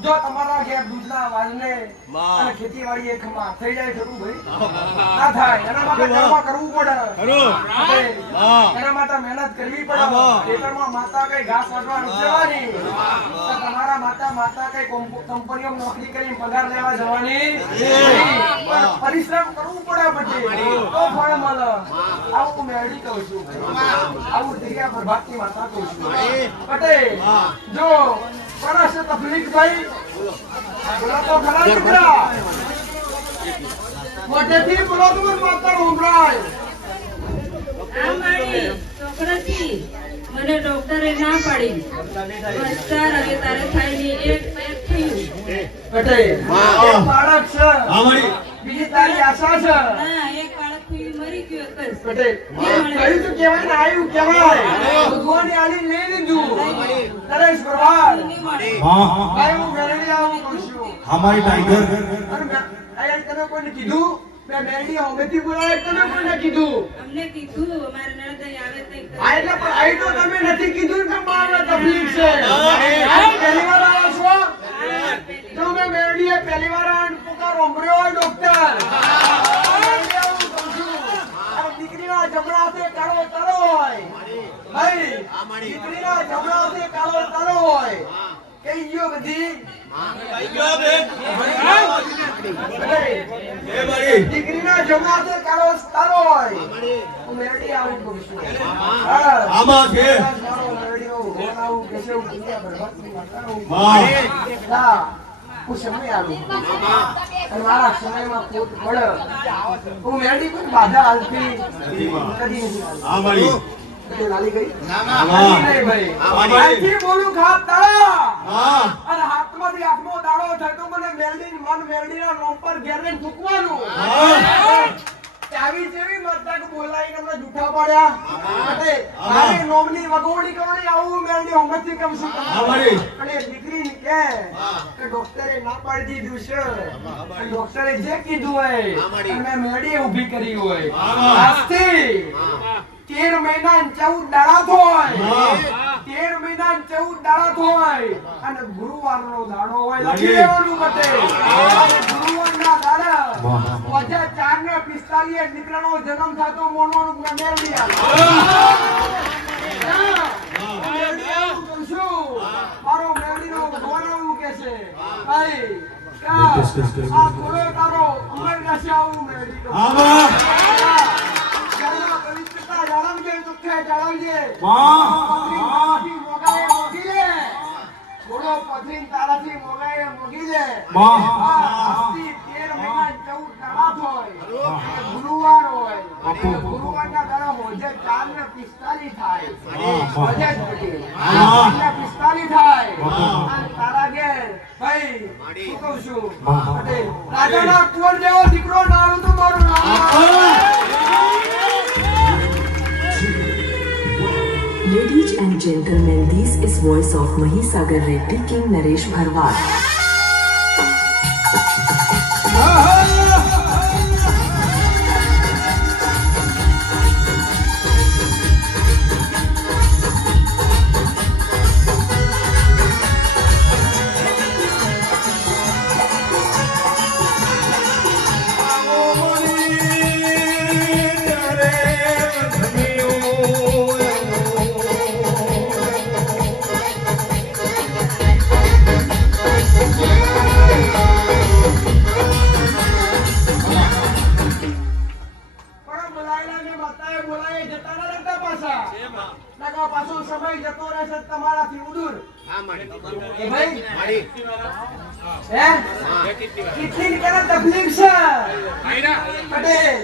જો તમારા ઘેર દૂધના વાજને અને ખેતીવાડી એક માં થઈ જાય ખરું ભાઈ ના થાય એના માટે કર્મ કરવું પડે એના માટે મહેનત કરવી પડે ખેતરમાં માતા કઈ ઘાસ વાટવા નથી જવાની તમારા માતા કઈ કંપનીઓ નોકરી કરીને પગાર લેવા જવાની પરિશ્રમ કરવું પડે પછી તો ફળ મળે આવું મેળી કહું છું આવું જગ્યા પર ભક્તિ માતા કહું છું પટેલ જો પરસ તકલીફ ભાઈ બોલા તો ખરા દીકરા મોટેથી બોલો તો માતા ઉભરાય આ મારી છોકરાથી મને ડોક્ટરે ના પાડી બચ્ચા હવે તારે થાય ને એક થયું પટેલ એક બાળક છે હા મારી બીજી તારી આશા છે ના એક બાળક થયું મરી ગયો બસ પટેલ કઈ તો કહેવાય ને આયુ કહેવાય ભગવાને આલી લઈ લીધું નરેશ પ્રભાત હા હા આયુ મેળવી આવું કહું છું હમારી ટાઈગર અને આયા તને કોઈને કીધું મેં મેળી હવેથી બોલાવે તને કોઈને કીધું અમને કીધું અમારે નરદય આવે તે આ એટલે પણ આઈ તો તમે નથી કીધું કે મારે તકલીફ છે ઉમર્યો ડોક્ટર દીકરીના જમણા હાથે કાળો તરો હોય ભાઈ દીકરીના જમણા હાથે કાળો તરો હોય કઈ ગયો બધી દીકરીના જમણા હાથે કાળો તરો હોય હું મેરડી આવું કહું છું આમાં છે હું સમય આવું અને મારા સમયમાં ખોટ પડે હું મેરડી કોઈ બાધા હાલતી કદી નથી હાલતી. લાલી ગઈ નહીં ભાઈ અહીંથી બોલું ખાત તાળા અને હાથમાંથી આખમો દાડો થાય તો મને મેરડીના નોમ પર ઘેરને થૂકવાનું આવી જેવી મતલબ બોલાઈને અમને જૂઠા પાડ્યા અને મારી નોમની વગોવણી કરવાની આવું મેરડી હોમથી કમ છું અને દીકરી કે ડોક્ટરે ના પાડી દીધું છે ડોક્ટરે જે કીધું હોય અને મેરડી ઊભી કરી હોય આજથી 13 મહિના 14 દાડા થાય 13 મહિના 14 દાડા થાય અને ગુરુવારનો દાડો હોય લખી લેવાનું બતે ગુરુવારના દાડા વજે 4 ને 45 દીકરાનો જન્મ થતો મોનોનું મેરડી મારો મેરડીનો ભગવાન એવું કે છે ભાઈ આ ખોલો તારો અમર કશે આવું મેરડી પવિત્રતા જાળવજે દુઃખે જાળવજે મોગાએ મોગી લે બોલો પથરીન તારાથી મોગાએ મોગી લે આજથી 13 મહિના 14 દાડા હોય ગુરુવાર હોય ગુરુવારના દાડા હોજે 4 ને 45 થાય હોજે 4 ને 45 થાય અને તારા ઘેર ભાઈ શું કહું છું રાજાના કુંવર જેવો દીકરો નાળું તો મારું નામ Ladies and gentlemen, this is voice of Mahisagar Reddy King Naresh Bharwat. સમય જતો રહેશે તમારાથી ઉદૂર એ ભાઈ હે કેટલી કરે તકલીફ છે પટેલ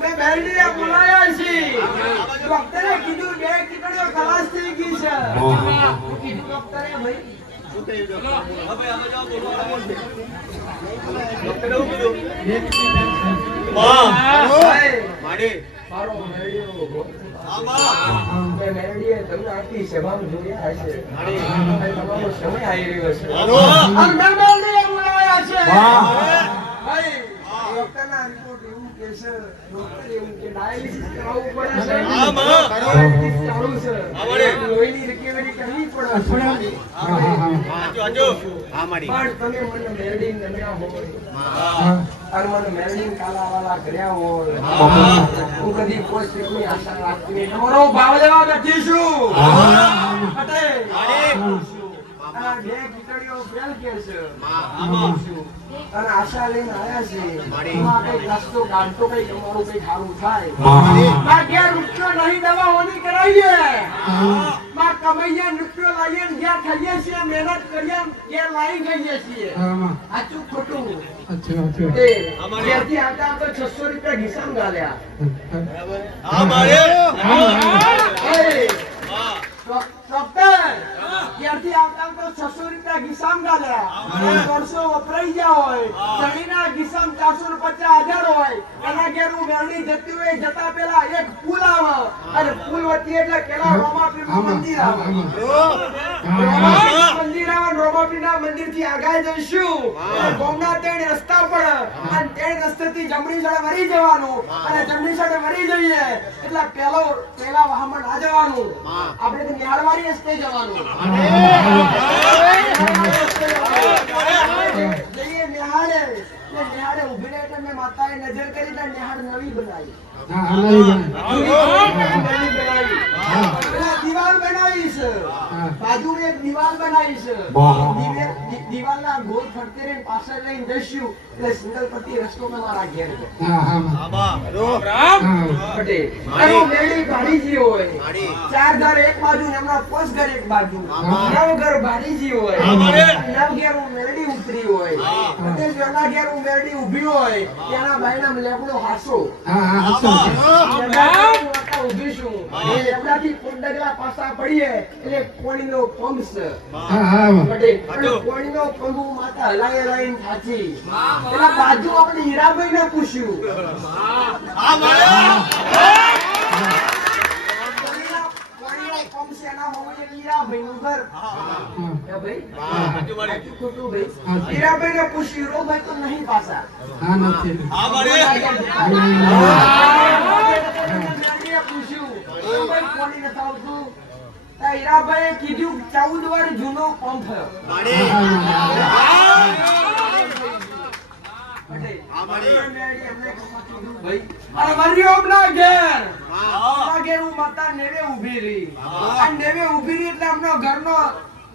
મેં બેરડીને બોલાયા છે ડોક્ટરે કીધું 2 કીકડીઓ ખલાસ થઈ ગઈ છે કીધું ડોક્ટરે ભાઈ મારો મેરડીઓ મેરડીએ તમને આટલી સભામાં જોયા હશે તમારો સમય આવી રહ્યો છે અને મેં મેરડીએ બોલાવ્યા છે ભાઈ ડોક્ટરના રિપોર્ટ એવું કે છે ડોક્ટર એવું કે ડાયાલિસિસ કરાવવું પડે છે ડાયાલિસિસ ચાલુ છે લોહીની રિકવરી કરવી પડે પણ તમે મને મેરડી નમ્યા હોય અને મને મેરડી કાલાવાલા કર્યા હોય હું કદી કોઈ સ્ત્રીની આશા રાખતી નહીં તમારો ભાવ લેવા બેઠી છું પટેલ આ 2 કીકડીઓ ફેલ કે છે અને આશા લઈને આયા છે એમાં કઈ રસ્તો કાઢતો કઈ તમારું કઈ ખારું થાય માં ક્યાં રૂપિયો નહીં દવાઓની કરાવીએ માં કમાઈએ રૂપિયો લાવીએ જ્યાં ખાઈએ છીએ મહેનત કરીએ ત્યાં લાવી ગઈએ છીએ સાચું ખોટું ત્યાંથી આવતા તો 600 રૂપિયા ઘીસામ ગાલ્યા ડોક્ટર ત્યાંથી આવતા તો 600 રૂપિયા ઘીસામ ગાલ્યા 150 વપરાઈ ગયા હોય જણીના ઘીસામ 450,000 હોય એના ઘેર હું મેરડી જતી હોય જતા પેલા એક પુલ આવે અને પુલ વચ્ચે એટલે પેલા રોમાપીરનું મંદિર આવે રોમાપીરના મંદિરથી આગળ જઈશું ગોમના 3 રસ્તા પડે અને 3 રસ્તેથી જમણી સાઈડે વળી જવાનું અને જમણી સાઈડે વળી જઈએ એટલે પેલા વાહમાં ના જવાનું આપણે તો નિહાળવાળી રસ્તે જવાનું જઈએ નિહાળે દીવાલ બનાવીશ, બાજુમાં એક દીવાલ બનાવીશ. દીવાલના ગોળ ફરતે રહીને પાછળ લઈને જઈશું એટલે સિંગલ પટ્ટી રસ્તો તમારા ઘેર છે. પટેલ એનો મેળી ભાડીજી હોય, 4 ઘર એક બાજુ ને એમના 5 ઘર એક બાજુ, 9 ઘર ભાડીજી હોય, 9 ઘેર મેળી ઉતરી હોય. પટેલ જેના ઘેર મેળી ઊભી હોય તેના ભાઈના લેબડો હાસો ઊભી છું એ લેબડાથી કોંડગલા પાસા પડીએ એટલે કોણીનો પંપ છે. પટેલ કોણીનો પંપ માતા હલાઈ હલાઈને થાચી એના બાજુ આપણે હીરાભાઈ ને પૂછ્યું. હીરાભાઈ ને પૂછ્યું હીરાભાઈ તો નહીં પાસા. હીરાભાઈએ કીધું 14 વાર જૂનો પંપ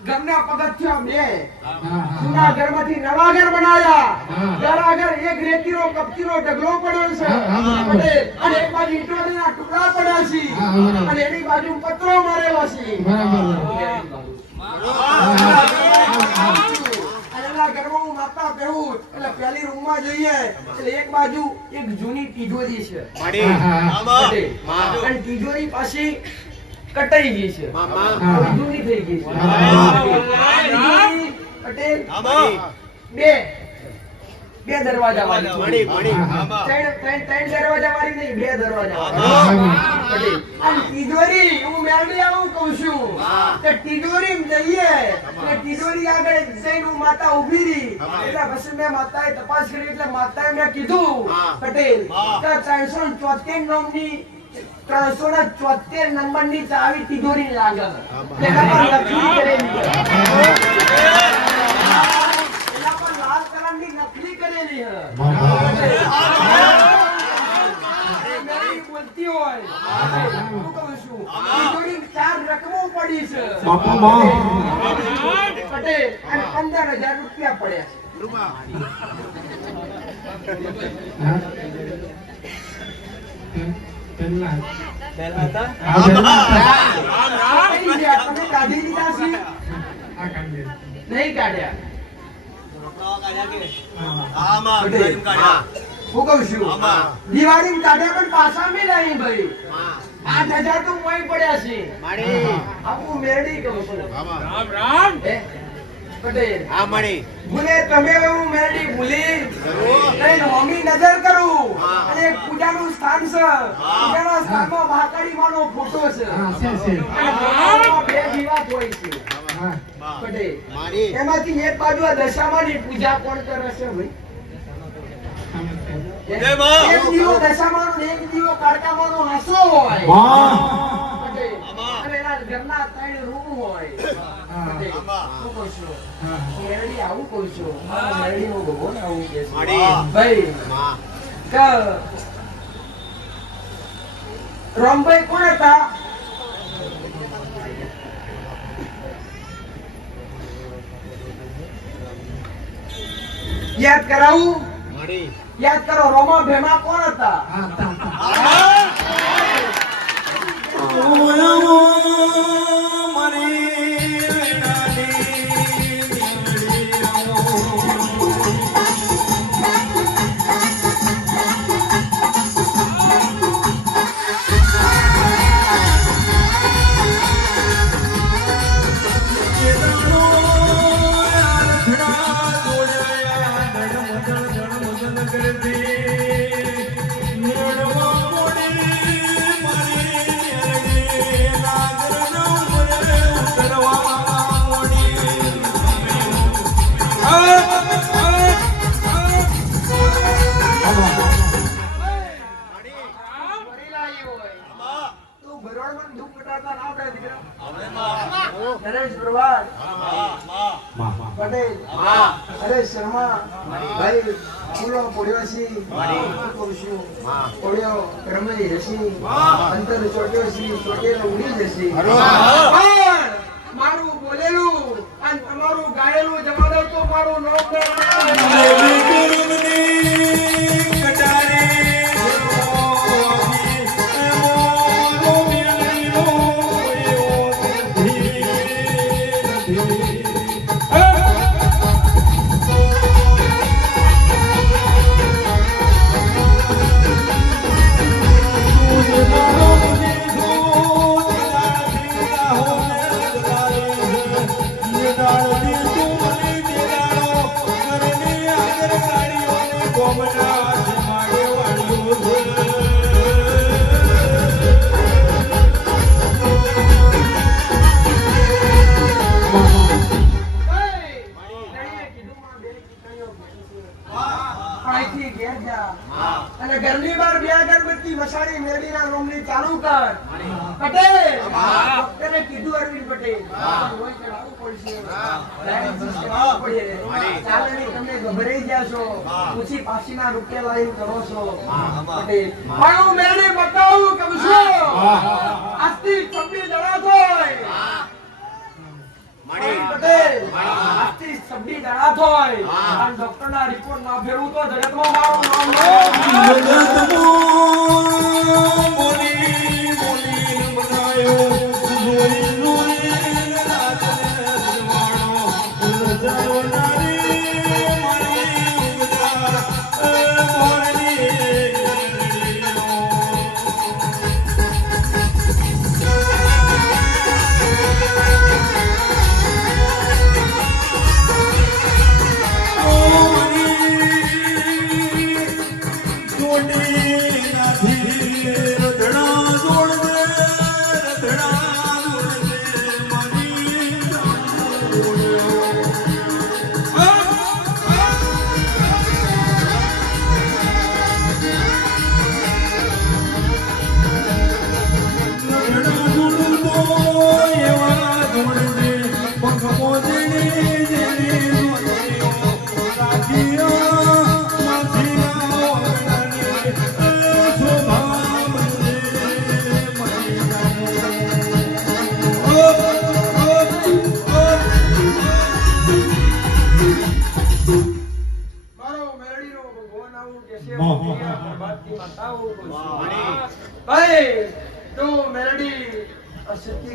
ઘરના પગથિયા બે જૂના ઘરમાંથી નવા ઘર બનાવ્યા. જરા ઘર એક રેતીનો કપચીનો ઢગલો પડ્યો છે અને એક બાજુ ઈંટોના ટુકડા પડ્યા છે અને એની બાજુ પતરો મારેલો છે. ઘરમાં હું માતા પહેરું એટલે પહેલી રૂમમાં જઈએ એટલે એક બાજુ એક જૂની તિજોરી છે અને તિજોરી પાછી કટાઈ ગઈ છે, જૂની થઈ ગઈ છે. પટેલ બે દરવાજા વાળી, ત્રણ દરવાજા વાળી નહીં, 2 દરવાજા વાળી. અને તિજોરી હું મેળવી આવું કહું છું કે તિજોરી જઈએ એટલે તિજોરી આગળ જઈને હું માતા ઉભી રહી એટલે પછી મેં માતાએ તપાસ કરી એટલે માતાએ મેં કીધું પટેલ કે 374 નંબરની 374 નંબરની ચાવી તિજોરી લાગે એના પર લખી કરેલી નકલી કરેલી બોલતી હોય હું કહું છું તિજોરી 4 રકમો પડી છે પટેલ અને 15,000 રૂપિયા પડ્યા તમે કાઢી દીધા છે નહીં કાઢ્યા. હું કહું છું દિવાળી કાઢ્યા પણ પાછા મેં નહીં ભાઈ 8,000 તો મોય પડ્યા છે. હું મેરડી કહું છું પટેલ ભૂલે તમે હું મેરડી ભૂલી નહીં હોમી નજર કરું અને એક પૂજાનું સ્થાન છે. પૂજાના સ્થાનમાં મહાકાળી માનો ફોટો છે અને ફોટામાં 2 દીવા હોય છે. પટેલ એમાંથી એક બાજુ આ દશામાની પૂજા કોણ કરે છે ભાઈ? એક દીવો દશામાનો ને એક દીવો કાળકામાનો હાસો હોય પટેલ અને એના ઘરના 3 રૂમ હોય. પટેલ શું કહું છું મેરડી આવું કહું છું મેરડી નો ભગવાન આવું કે છે ભાઈ કે રામભાઈ કોણ હતા? યાદ કરાવું? યાદ કરો રોમા ભેમા કોણ હતા? પટેલ અરે શર્મા ભાઈ ફૂલો પોળ્યો છે પુરુષો પોળ્યો રમઈ રસી અંતર ચોટ્યો છે ચોટેલો ઉડી જશે પણ મારું બોલેલું અને તમારું ગાયેલું જવા દો તો મારું નામ અને ઘરની બહાર બે અગરબત્તી મસાણી મેરડીના રોમની ચાલુ કર પટેલ ડોક્ટરે કીધું અરવિંદ પટેલ હોય ચડાવવું પડશે ડાયાલિસિસ કરાવવું પડે ચાલે નહીં તમે ગભરાઈ ગયા છો ઊંચી પાસીના રૂપિયા લાઈન કરો છો પટેલ પણ હું મેરડી બતાવું કે શું આજથી 26 દડા થાય પટેલ આજથી 26 દડા થાય અને ડોક્ટરના રિપોર્ટ ના ફેરવું તો જગતમાં મારું નામ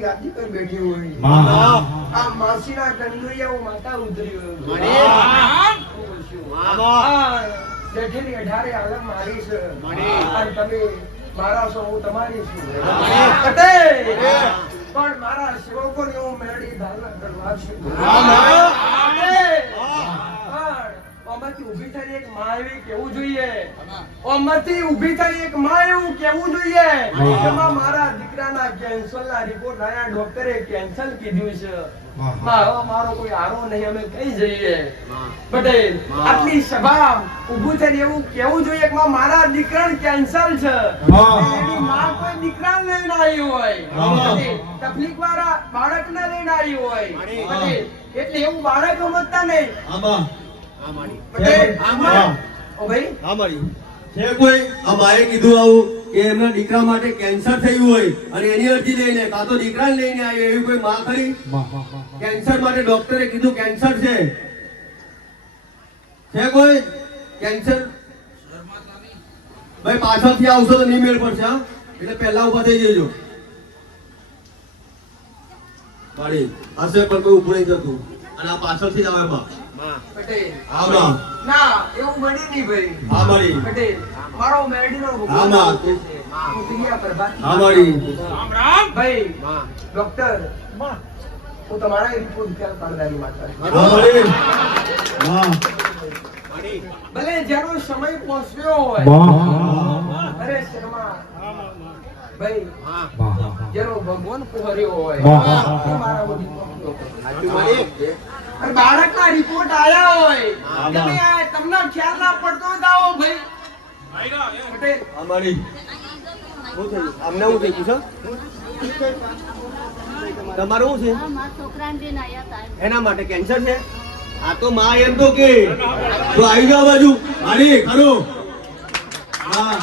ગાદી પર બેઠી હોય આ માસીના કંદુરિયા માતા ઉતરી હોય જેઠીની 18 આલમ મારી છે અને તમે મારા છો હું તમારી છું પણ મારા સેવકોને હું મેળડી ધારણા કરવા છું ઓમાંથી ઊભી થઈ એક માં એવી કેવું જોઈએ ઓમાંથી ઊભી થઈ એક માં એવું કેવું જોઈએ કે મારા દીકરાના કેન્સરના રિપોર્ટ આયા ડોક્ટરે કેન્સલ કીધું છે મારો કોઈ આરો નહીં અમે કઈ જઈએ પટેલ આટલી સભા ઊભું થઈને એવું કેવું જોઈએ કે મારા દીકરાને કેન્સર છે એની માં કોઈ દીકરાને લઈને આવી હોય તકલીફ વાળા બાળકને લઈને આવી હોય પટેલ એટલે એવું બાળક સમજતા નહીં એમના દીકરા માટે કેન્સર થયું હોય અને એની અરજી લઈને કાં તો દીકરાને લઈને આવ્યો એવી કોઈ માં ખરી? કેન્સર માટે ડોક્ટરે કીધું કેન્સર છે કોઈ કેન્સર? ભાઈ પાછળથી આવશો તો નહીં મેળ પડશે હા, એટલે પહેલા ઉભા થઈ જજો. હશે પણ કોઈ ઉભું નહીં થતું અને આ પાછળથી જ આવે એમાં પટેલ આમાં ના એવું બની નહીં ભાઈ હા મારી પટેલ મારો મેરડીનો આમાં ક્રિયા પ્રભાત હા મારી ભાઈ ડોક્ટર હું તમારા રિપોર્ટ ખ્યાલ પાડવાની માતા હા મારી હા ભલે જેનો સમય પહોંચ્યો હોય અરે શર્મા ભાઈ જેનો ભગવાન પહોંચ્યો હોય મારા બધી અને બાળકના રિપોર્ટ આયા હોય તમે તમને ખ્યાલ ના પડતો હોય તો આવો ભાઈ પટેલ અમારી શું થયું અમને શું થયું પૂછો તમારું શું છે? એના માટે કેન્સર છે આ તો માં એમ તો કે તો આવી જાવ બાજુ મારી ખરો હા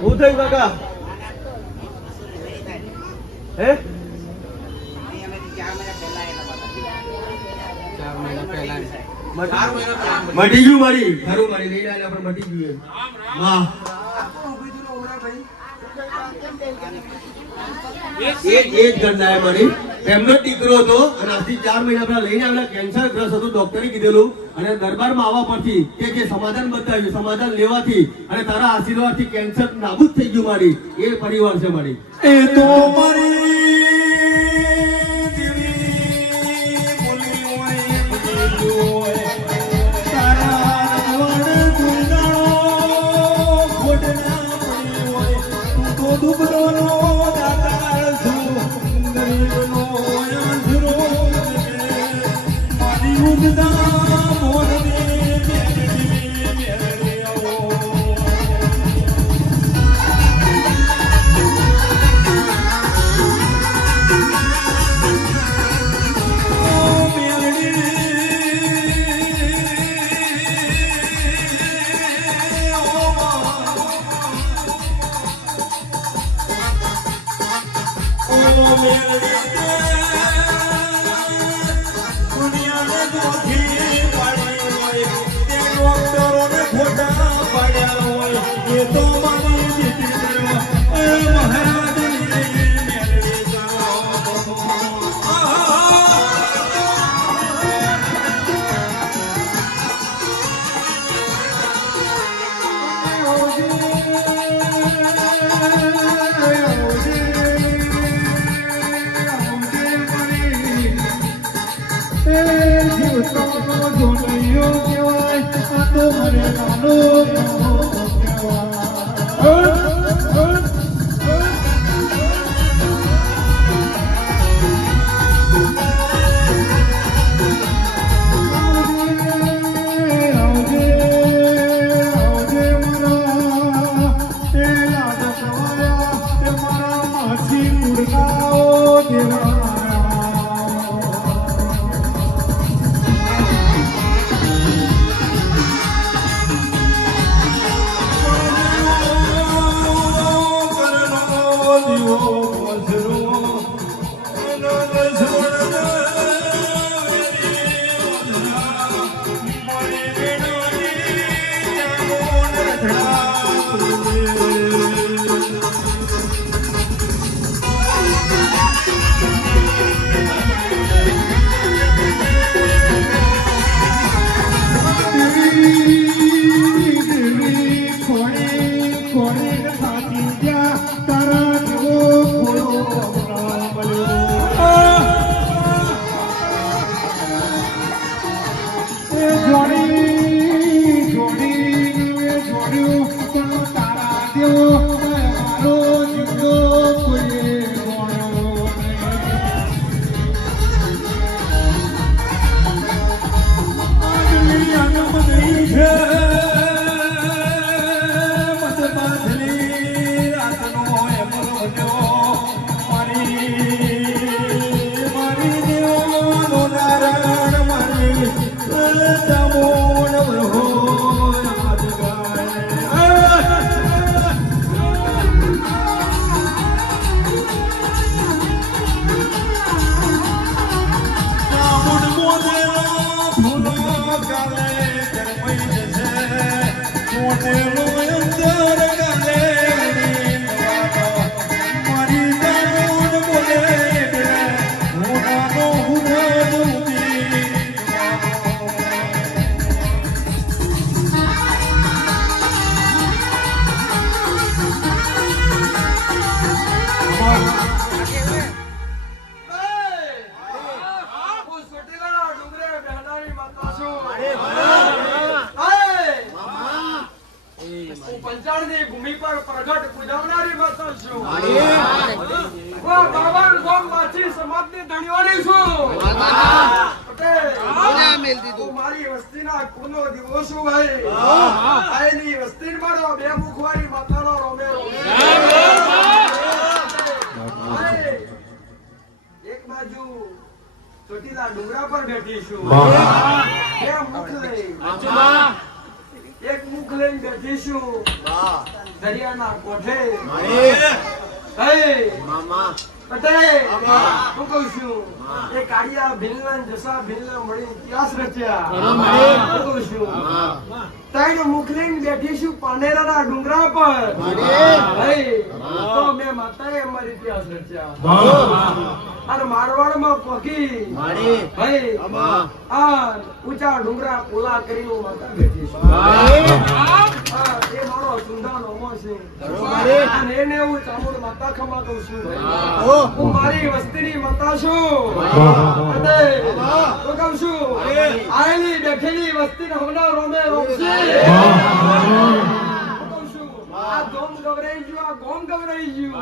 હું થયું કાકા હે મટી ગયું મારી ખરું મારી લઈ આવેલા પણ મટી ગયું વાહ એ જ ગંધાય મારી એમનો દીકરો હતો અને આજથી 4 મહિના પહેલા લઈને આવેલા કેન્સર ગ્રસ્ત હતો ડોક્ટરે કીધેલું અને દરબારમાં આવવા પરથી કે જે સમાધાન બતાવ્યું સમાધાન લેવાથી અને તારા આશીર્વાદથી કેન્સર નાબૂદ થઈ ગયું મારી એ પરિવાર છે મારી એ તો મારી પંચાળની ભૂમિ પર પ્રગટ પૂજાવનારી માતા છું. હું બાબર ગામમાંથી સમાજની ધણીવાળી છું. પટેલ, હું મારી વસ્તીના કુળનો દીવો છું ભાઈ. આયની વસ્તી મારો બે મુખવાળી માતાનો રોમેરો ના ડુંગરા પર બેઠી છું બે મુખ લઈ એક મુખ લઈને બેઠી છું દરિયાના કોઠે પટેલ હું કહું છું એ કાળિયા ભીલના જસા ભીલના મળી ઇતિહાસ રચ્યા હું કહું છું ત્રણ મુખ લઈને બેઠી છું પાનેરાના ડુંગરા પર તો મેં માતાએ અમારી ઇતિહાસ રચ્યા અને મારવાડમાં પગી ઊંચા ડુંગરા પોલા કરીને હું માતા બેઠી છું એ મારો સુંદાનો અમો છે અને એને હું ચામુંડ માતા ખમા કહું છું હું મારી વસ્તીની માતા છું અને હું કહું છું આયેલી બેઠેલી વસ્તીને હમણાં રોમે રોમશે આ ગોમ ગવરાઈ ગયું આ ગોમ ગવરાઈ ગયું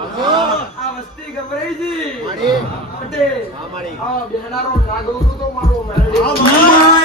આ વસ્તી ગવરાઈ ગઈ પટેલ આ બેહનારો નાગોરું તો મારો મેળવી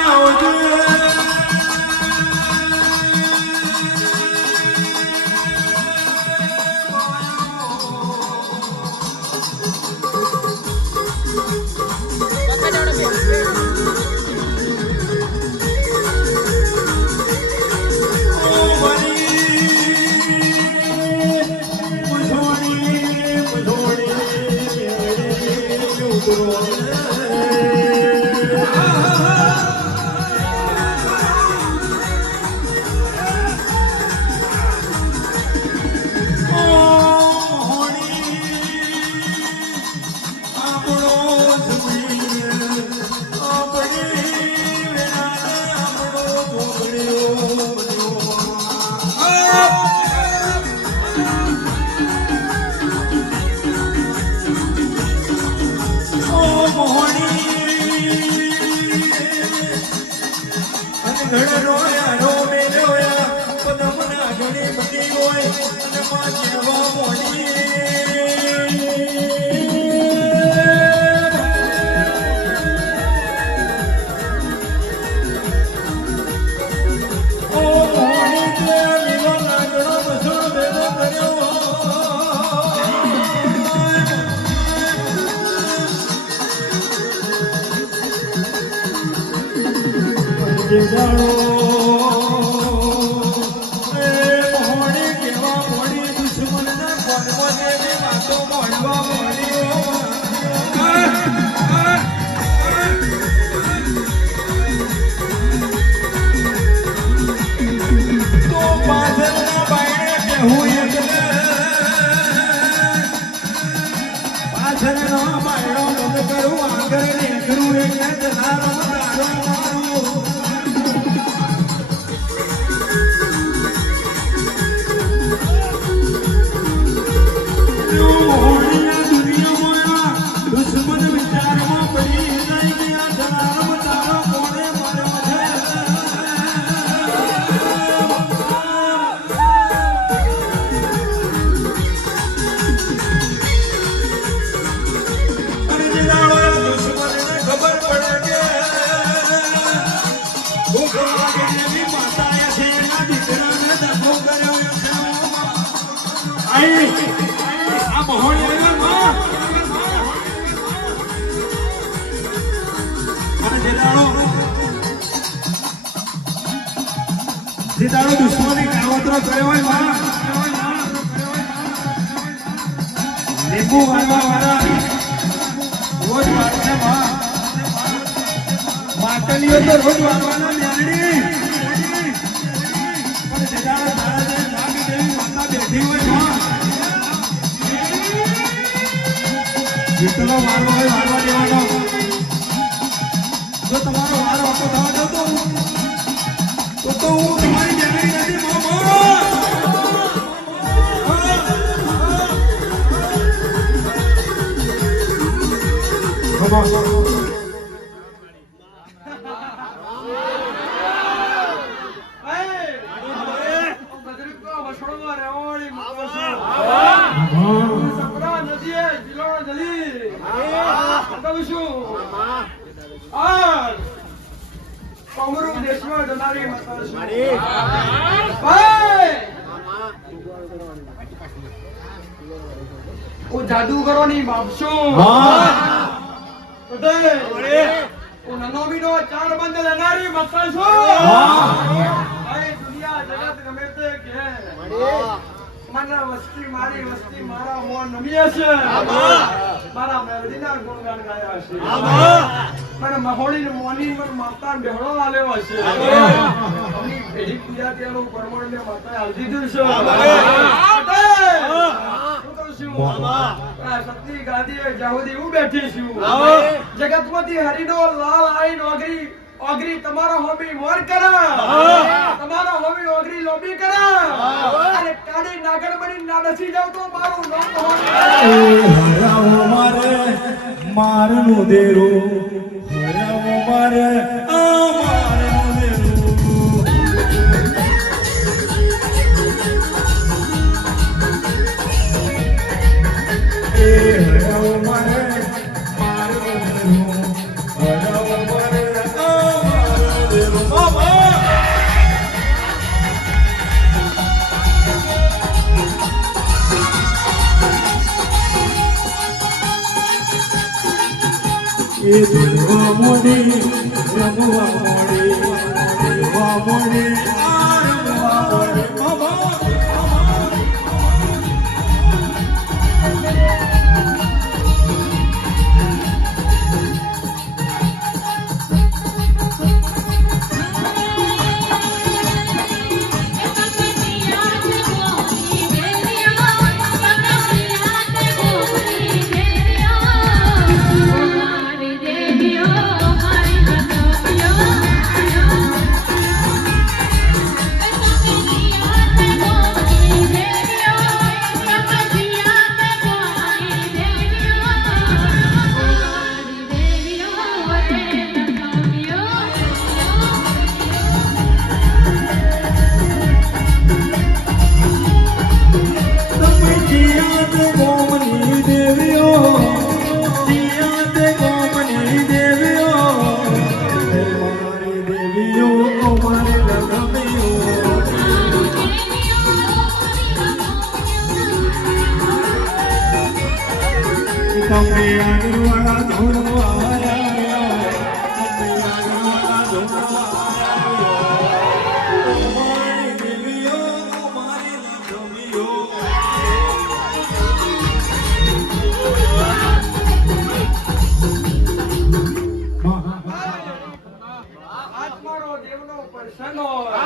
દુશ્મની કાવતરો કર્યો હોય લીંબુ વાળવા વાળા રોજ વાળશે માટલીઓ તો રોજ વાળવાના મેરડી પણ જેદાડો તારા નાગી દેવી માતા બેઠી હોય જેટલો વાળવો હોય વાળવા દેવાનો જો તમારો વારો આપો થવા દો તો હું તમારી મેરડી નથી જાદુગરો ની બાપશો હું નનોમીનો ચાર બંધ લેનારી મસ્તા છું. ભાઈ દુનિયા જગત ગમે તે કે મને વસ્તી મારી વસ્તી મારા મોં નમીએ છે. મારા મેલડીના ગુણગાન ગાયા છે. મને મહોળી મોની મને માતા બેહળો આલ્યો છે. અમની પેઢી પૂજા તેનું પરમણ ને માતા આલ દીધું છે. શું કહું છું? આ સત્ય ગાદીએ જાહુદી હું બેઠી છું. જગતમાંથી હરિનો લાલ આઈ નોગરી ઓગરી તમારો હોબી મોર કરા. તમારો હોબી ઓગરી લોબી કરા. અને કાળી નાગર બની ના નસી જાવ તો મારું નામ હરાવો મારે મારનું દેરું, હરાવો મારે આ મારનું દેરું. એ હરાવો મારે મારનું દેરું, હરાવો મારે આ મારનું દેરું. બાબા એ દેવા મોડી રમવા મોડી, રમવા મોડી આ રમવા મોડી. બાબા આત્માનો દેવનો પ્રસન્ન હોય.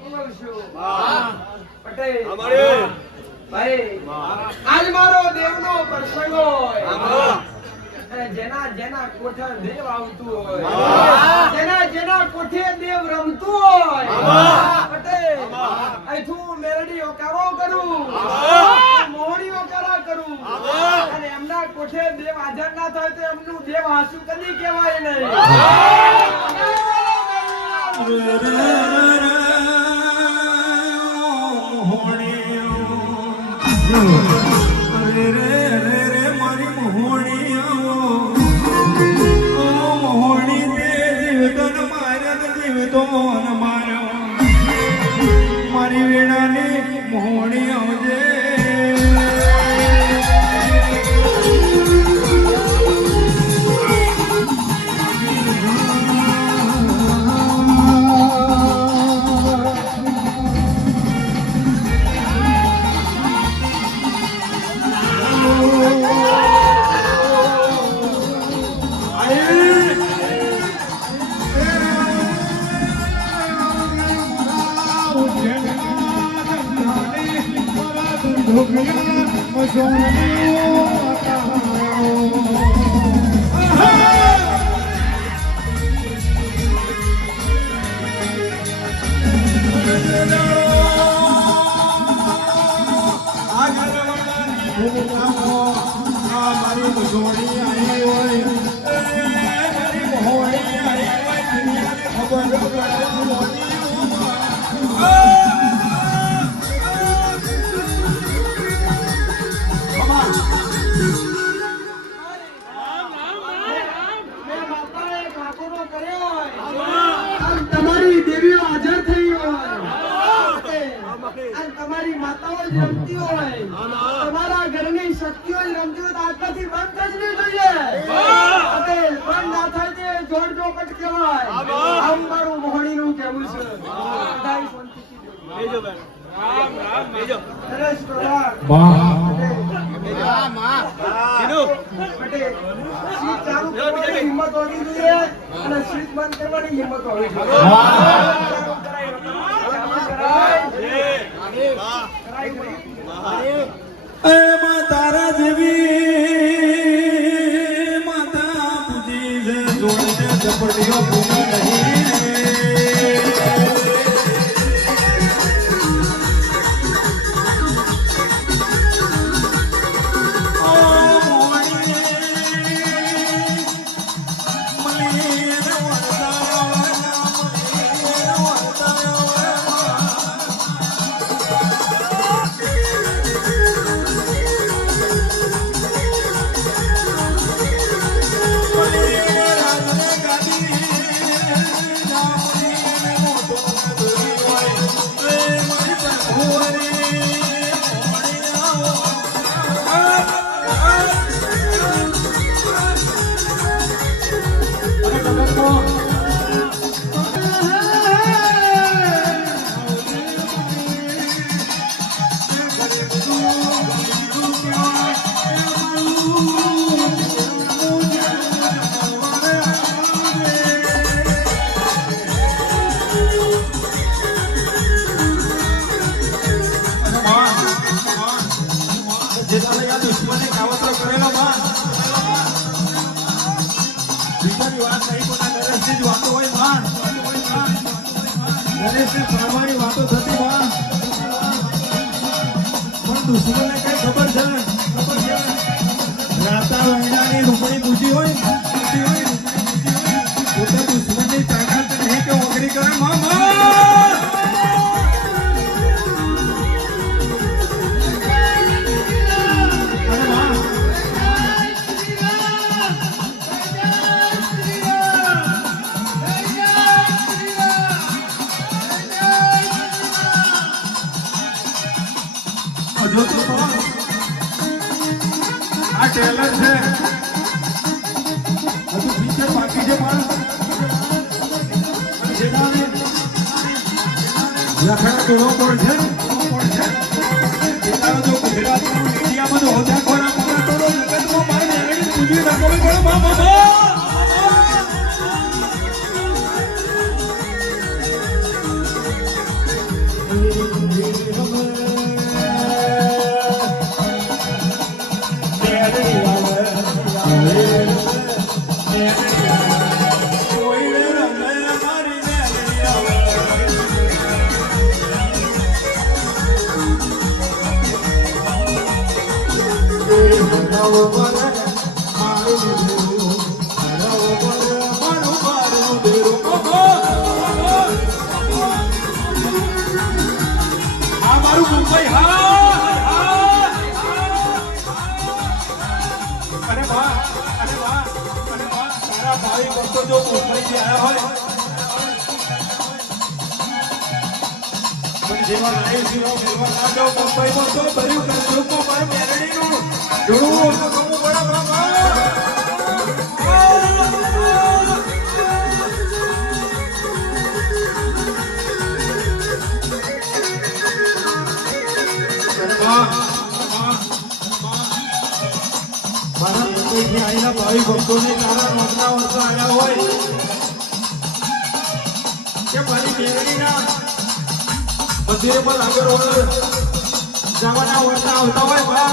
શું કહું છું? પટેલ ભાઈ આજ મારો દેવનો પ્રસંગ હોય. અને જેના જેના કોઠે દેવ આવતું હોય, જેના જેના કોઠે દેવ રમતું હોય, પટેલ અહીંથી મેલડી ઓકારો કરું, મોહણી ઓકારા કરું. અને એમના કોઠે દેવ હાજર ના થાય તો એમનું દેવ હાસુ કદી કહેવાય નહીં. રે રે રે રે મારી મોહણી આવો, ઓ મોહણી તે જીવતો ન માર્યો, જીવતો ન માર્યો. મારી વેણાની મોહણી આવજે. તમારી તમારી માતાઓ જ રમતી હોય, તમારા ઘરની શક્તિઓ જ રમતી હોય તો આજથી બંધ કરવી જોઈએ. હવે બંધ ના થાય તે જોડ ચોકટ કહેવાય. આમ મારું મોહણીનું કહેવું છે. બધાય શાંતિથી બેસો. નરેશ પ્રધાન. સીટ ચાલુ કરવાની હિંમત હોવી જોઈએ અને સીટ બંધ કરવાની હિંમત હોવી જોઈએ. તારા જેવી માતા પૂજી છે જોડે ઝપડીઓ પૂરી નહીં દુશ્મને કાવતરો કરેલો માં બીજાની વાત નહીં પણ નરેશની જ વાતો હોય માં નરેશને સામાની વાતો થતી માં પણ દુશ્મને કઈ ખબર છે રાતા વૈનાની રૂપણી પૂછી હોય પોતે દુશ્મનની તાકાત નહીં કે ઓગરી કરે માં આ ટેલર છે હજુ ફીચર બાકી છે પણ જેનાને લખણા દોરો પડશે જેનાનો જો ગુજરાતમાં મીડિયામાં જો હોદ્યા ખોરા મોટા તોડો જગતમાં મારી મેળવી પૂજી રાખવી પડે જો મુંબઈથી આવ્યા હોય પણ જેવા લાઈવ જીરો મેળવા ના જાઓ મુંબઈમાં તો ભર્યું કરતું મારે મેરડીનું જોડવું તો કમું મારા મુંબઈથી આવેલા ભાવિ ભક્તોને તારા નોંધના વર્ષો આવ્યા હોય કે મારી મેરડીના મંદિરે પર આગળ હોય જવાના વર્ષા આવતા હોય બા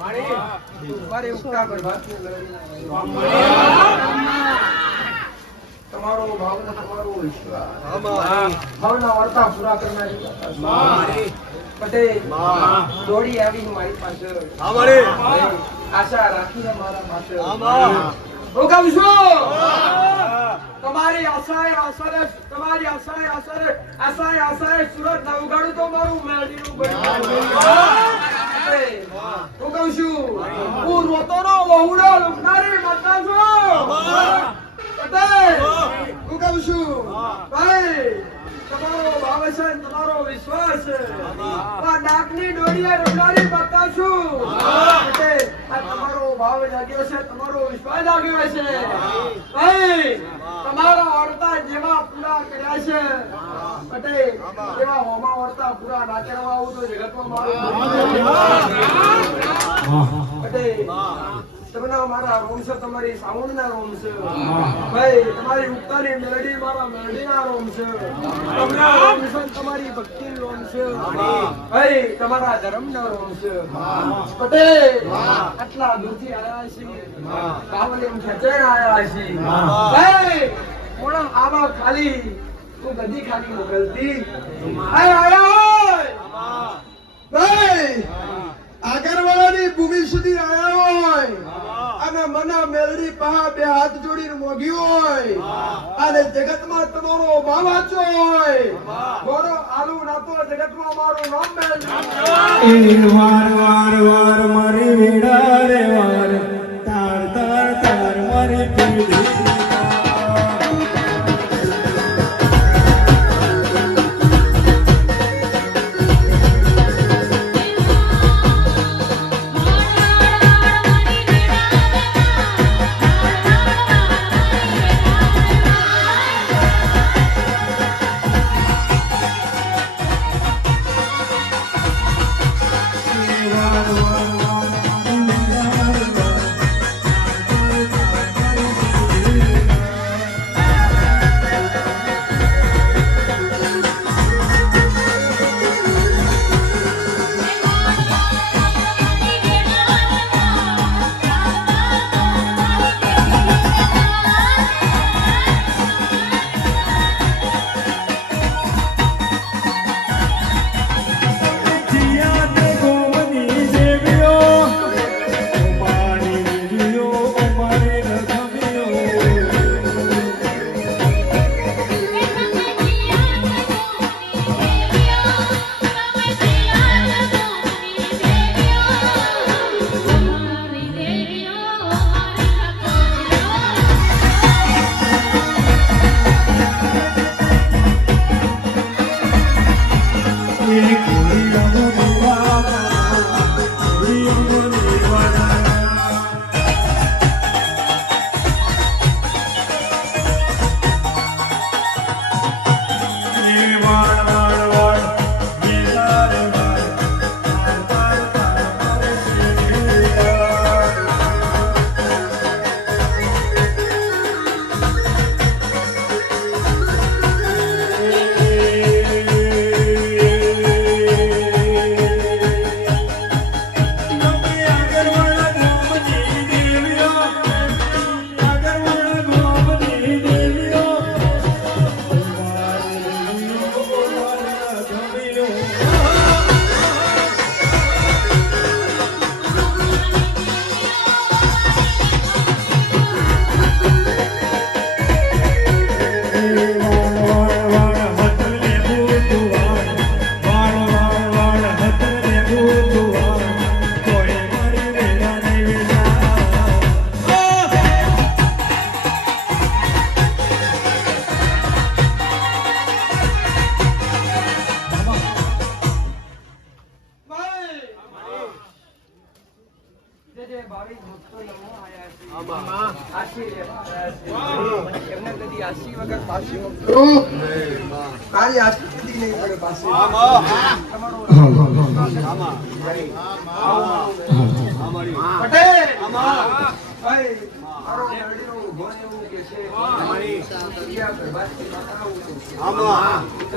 મારી ઉપકાર પ્રભાતની લડી તમારો ભાવ ને તમારો વિશ્વાસ ભાવના વાર્તા પૂરા કરનારી પટેલ દોડી આવી મારી પાસે આશા રાખીને મારા માટે હું કહું છું તમારી આશાએ સુરત ના ઉગાડું તો મારું મેળીનું બન્યું હું કહું છું હું રોતોનો વહુડો લૂંટનારી માતા છું પટેલ હું કહું છું ભાઈ તમારો ભાવ છે ને તમારો વિશ્વાસ છે આ ડાકની ડોરીએ રમનારી માતા છું પટેલ આ તમારો ભાવ જાગ્યો છે તમારો વિશ્વાસ જાગ્યો છે ભાઈ તમારા વર્તા જેવા પૂરા કર્યા છે પટેલ એવા હોમા વર્તા પૂરા ના કરવા આવું તો જગતમાં મારું પટેલ તમને મારા રોમ છે તમારી સાઉન્ડના રોમ છે ભાઈ તમારી ઉક્તાની મેલડી મારા મેલડીના રોમ છે તમારા રોમ છે તમારી ભક્તિ રોમ છે ભાઈ તમારા ધર્મના રોમ છે પટેલ આટલા દૂરથી આવ્યા છે કાવલી ખેંચાઈને આવ્યા છે ભાઈ મોણા આવા ખાલી તું ગદી ખાલી મોકલતી આયા ભાઈ આગરવાળાની ભૂમિ સુધી આવ્યા હોય અને મને મેલડી પહા બે હાથ જોડીને મોગ્યું હોય અને જગતમાં તમારો ભાવ આચો હોય બોલો આલુ નાતો જગતમાં મારું નામ મેલડી વાર વાર વાર મારી વીડા રે વાર તાર તાર તાર મારી પીડી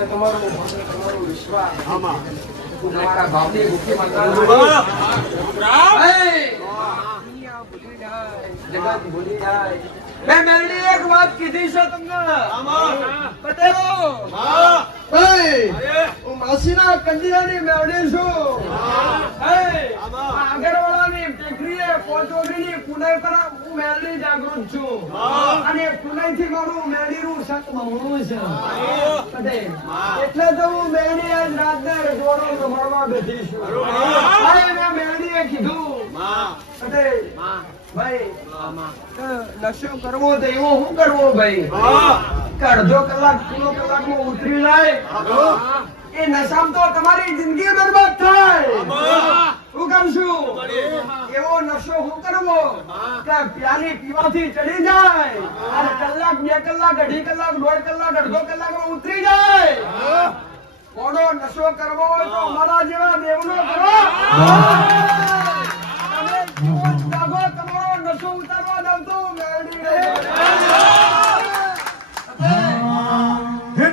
તમારો વિશ્વાસ તમારા બાપની ભૂખી માતા જગત ભૂલી જાય. મેં મેલડી એક વાત કીધી છે તમને પટેલો. હું માસીના કંડિયાની મેલડી છું. આગળવાળાની ટેકરીએ પોચોડીની પુનઈ પર હું મેલડી જાગૃત છું. અને પુનઈથી મારું મેલડીનું સત બહુનું છે પટેલ. એટલે તો હું મેલડી આજ રાતને રજવાડો સંભાળવા બેઠી છું. મેં મેલડીએ કીધું પટેલ ભાઈ નશો કરવો તો એવો શું કરવો ભાઈ કે અડધો કલાક પૂરો કલાકમાં ઉતરી જાય એ નશામાં તો તમારી જિંદગી બરબાદ થાય. હું કહું છું એવો નશો શું કરવો કે પ્યાલી પીવાથી ચડી જાય અને કલાક 2 કલાક 2.5 કલાક 1.5 કલાક અડધો કલાકમાં ઉતરી જાય. કોનો નશો કરવો હોય તો અમારા જેવા દેવનો કરો. નશો ઉતારવા દઉં તો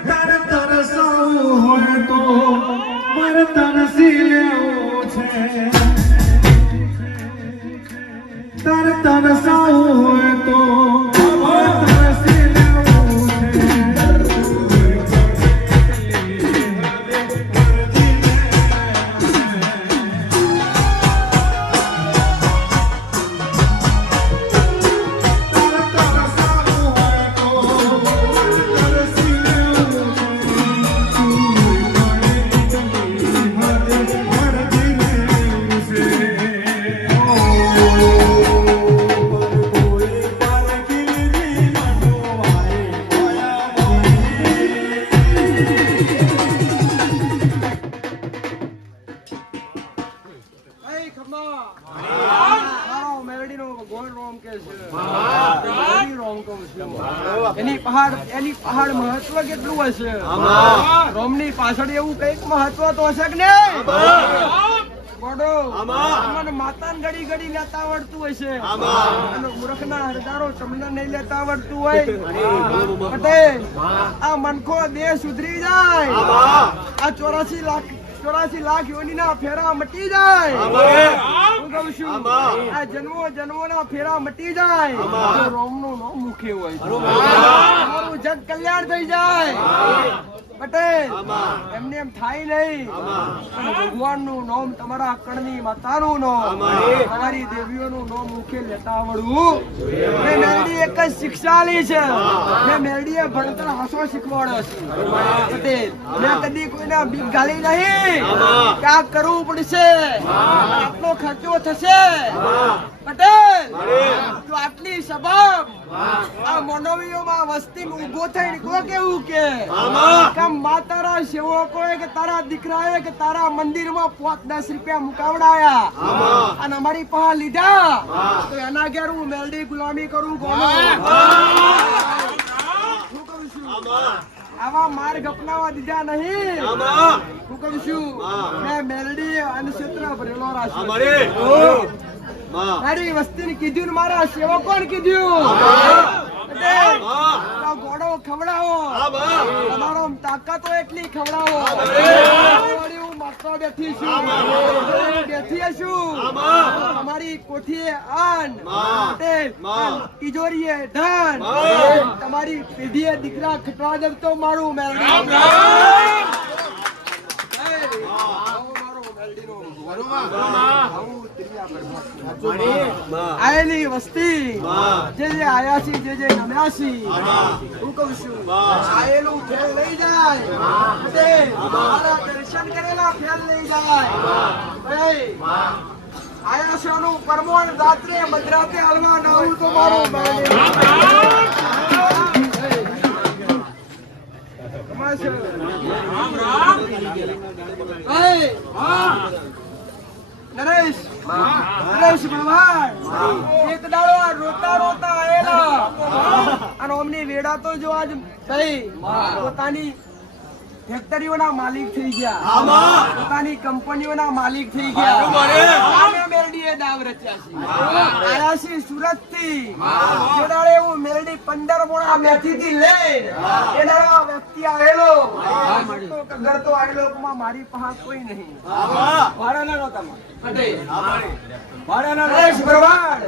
તારે તરસાવું હોય તો મારે તરસી લેવું છે. તારે તરસાવું હોય તો મારે તરસી લેવું છે. એની પહાડ મહત્વ કેટલું હશે? રોમની પાછળ એવું કઈક મહત્વ તો હશે કે નહીં? માતા ઘડી ઘડી લેતા આવડતું હશે અને મૂર્ખના હરદારો તમને નહીં લેતા આવડતું હોય પટેલ. આ મનખો દેહ સુધરી જાય. આ 84 લાખ યોનીના ફેરા મટી જાય. હું કહું છું આ જન્મોના ફેરા મટી જાય. રોમનું નામ મુખે હોય તમારું જગ કલ્યાણ થઈ જાય પટેલ. એમને એમ થાય નહીં. ભગવાનનું નામ તમારા કણની માતાનું નામ તમારી દેવીઓનું નામ મુખે લેતા આવડવું. મેં મેલડી એક જ શિક્ષા લી છે. મેં મેલડીએ ભણતર હાસો શીખવાડ્યો છે પટેલ. મેં કદી કોઈના બીક ગાલી નહીં કે આ કરવું પડશે આટલો ખર્ચો થશે પટેલ. તો આટલી સભા આ મોનવીઓમાં વસ્તી ઉભો થઈને કો કેવું કે મા તારા સેવકોએ કે તારા દીકરાએ કે તારા મંદિરમાં 5-10 રૂપિયા મુકાવડાયા અને અમારી પાસે લીધા તો એના ઘેર હું મેલડી ગુલામી કરું કોનો? હું કહું છું આવા માર્ગ અપનાવવા દીધા નહીં. હું કહું છું મેં મેલડી અને ક્ષેત્ર ભરેલો રાશિ મારી વસ્તીને કીધું ને મારા સેવકોને કીધું ગોળો ખવડાવો તમારો તાકાતો એટલી ખવડાવો. હું માત્ર બેઠી છું તમારી કોઠીએ અન્ન તિજોરીએ ધન તમારી પેઢીએ દીકરા ખટવા દેવ તો મારું મેલડી. આયેલી વસ્તી જે આયાસી જે નમ્યાસી હું કહું છું આયેલું ફેલ લઈ જાય મારા દર્શન કરેલા ફેલ લઈ જાય. આયાસોનું પરમોણ રાત્રે મધરાતે હાલવા નવું તો મારું નરેશ ભગવાન એક દાડો રોતા રોતા આયેલા અને અમની વેડા તો જો આજ થઈ પોતાની ફેક્ટરીઓના માલિક થઈ ગયા, પોતાની કંપનીઓના માલિક થઈ ગયા. અમે મેલડીએ દાવ રચ્યા છે. આયા છીએ સુરતથી. જે દાડે હું મેલડી 15 મોણા મેથીથી લઈને એ દાડે આ વ્યક્તિ આવેલો. કરતો આવેલો માં મારી પાસે કોઈ નહીં. ભાડાના નહોતા ભાડાના નરેશ ભરવાડ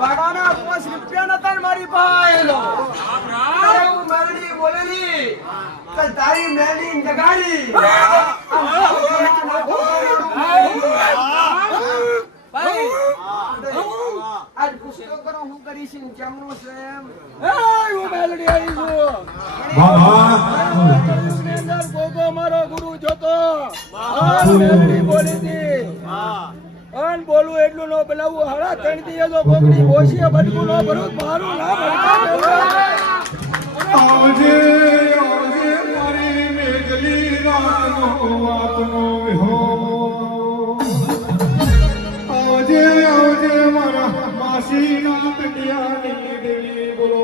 ભાડાના 5 રૂપિયા નતા ને મારી પાસે આવેલો. ત્યારે હું મેલડી બોલેલી કે તારી મેલડી જગાડી ભાઈ આજ પુસ્તકો હું કરીશ ને કેમનું છે એમ હું મેલડી આવી છું. ગોગો મારો ગુરુ જોતો મેલડી બોલી હતી. અન બોલું એટલું નો બોલાવું. હળા 3 દિવસ કોકડી બોશીએ બટકું નો ભરું મારું નામ આવજે આવજે મારી મેઘલી રાતનો વાતનો વિહોર. આવજે આવજે મારા માસીના કટિયાની દેવી બોલો.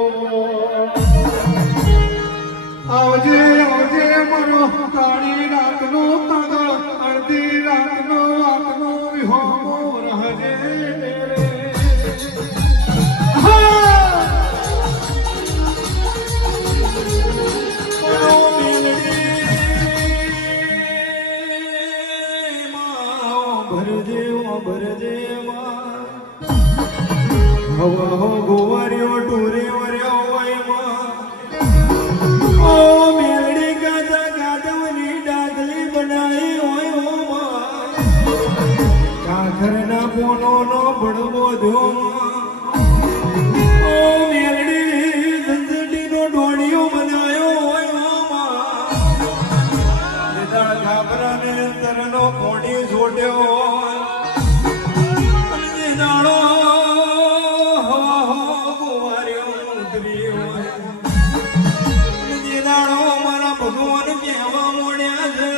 આવજે આવજે મારો કાળી રાતનો કાગળ અડધી રાતનો વાતનો વિહોર રહજે રે. ગોવારીઓ ટોરે વર્યો હોય ઓ મેલડી ગાજા ગાડવની ડાગલી બનાવી હોય કાખરના પોનો નો બળવો ધો ઓ મેલડી સંસટીનો ઢોળિયો બનાવ્યો હોય ઘાબરાને અંતરનો પોણી છોડ્યો હોય દાડો મારા ભગવાન કહેવા મોડ્યા છે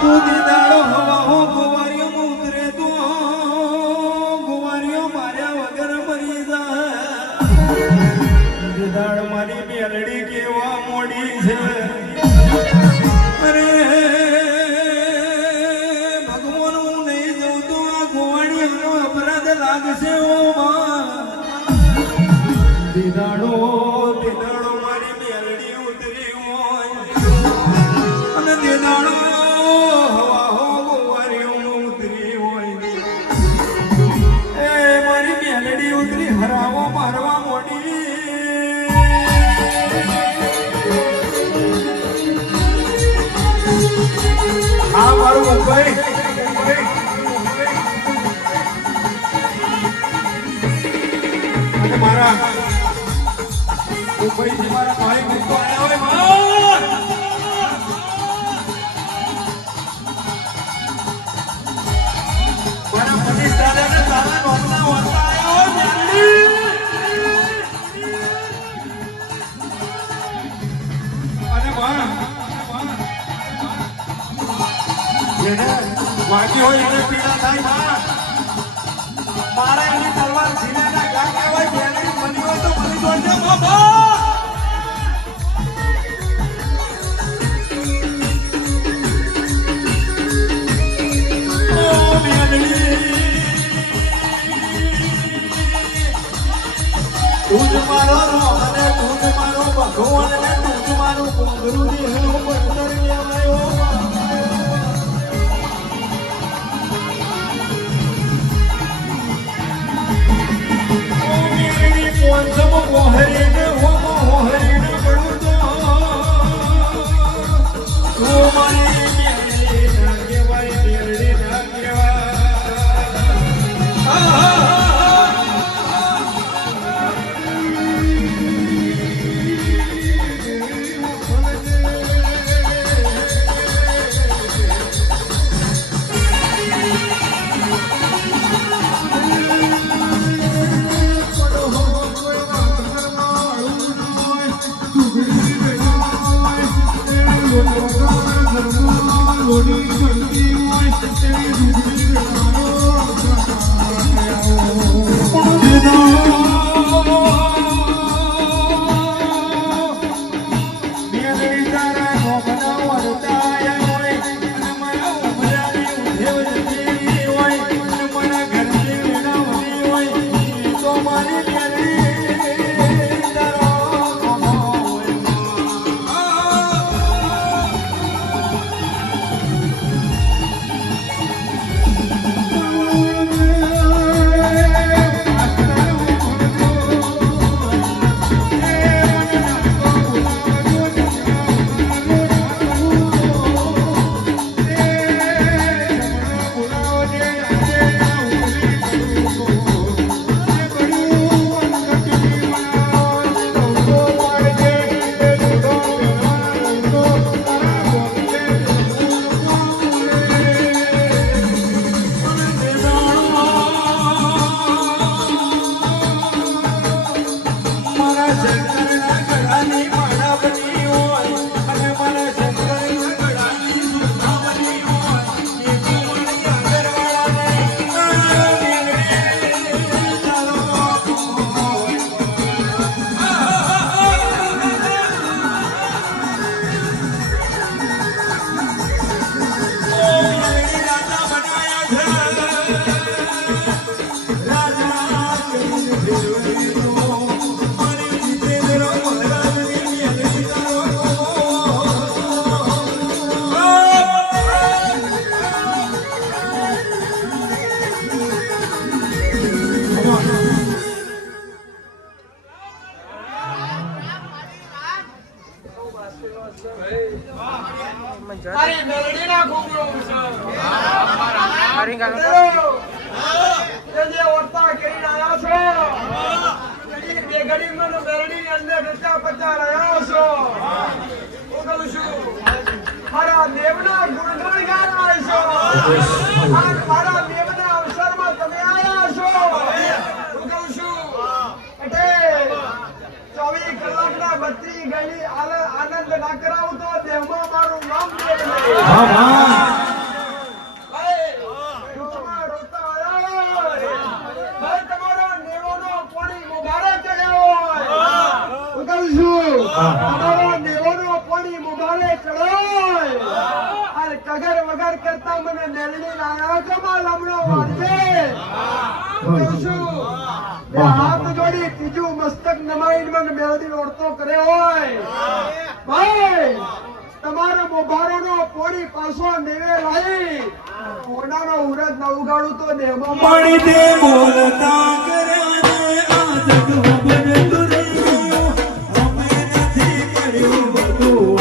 તું દાડો હવા હો ગોવારીઓ ઉતરે તો ગોવારીઓ માર્યા વગર મરી જાય. દાડ મારી મેલડી કેવા મોડી છે. અરે ભગવાન હું નહીં જઉં તો આ ગોવાળીઓનો અપરાધ લાગશે ઓ માં. દીદાડો દીદાડો મારી મેલડી ઉતરી હોય અને દીદાડો હવા હો ગોવારીઓ ઉતરી હોય એ મારી મેલડી ઉતરી હરાવો મારવા મોડી. આ મારું મુંબઈ અને મારા મુંબઈથી મારા ભાઈ મિત્રો આવ્યા હોય મારા મનીષ દાદાને તારા નોમના વળતા આવ્યા હોય મેલડી. અને જેને વાગી હોય એને પીડા થાય મારા એની તલવાર ઝીલેના ગાંઠે હોય મેલડી મની હોય તો મની જોડજો બાબા. તું જ મારો રો અને તું જ મારો ભગવાન અને તું જ મારું ગુરુ દેહનો પથ્થર લેવાયો. ઓ મેરી પોંચમ મોહરીને હો મોહરીને બળતો તું મારી મેલડી ના કહેવાય મેલડી ના કહેવાય. આ મારા મેમના અવસરમાં તમે આયા છો. હું કહું છું પટેલ 24 કલાકના 32 ગયેલી આનંદ ના કરાવું તો દેહમાં મારું નામ દે નહીં. ભાઈ, રોતા આયા હોય. ભાઈ, તમારો નેવોનો પાણી મુબારક ચડ્યો હોય. હું કહું છું તમારો નેવોનો પાણી મુબારક ચડ્યો હોય. આ કગર વગર કરતા મને મેલડી લાયા કમા લમણો વાળજે. હું કહું છું બે હાથ જોડી ત્રીજું મસ્તક નમાઈને મને મેલડી ઓળતો કર્યો હોય. ભાઈ, તમારો મોભારોનો પોણી પાછો નેવે લાવી કોડાનો ઉરદ ન ઉગાડું તો દેહમાં પાણી દે બોલતા કર્યા આ જગ વબન તુરી ગયો અમે નથી કર્યું બધું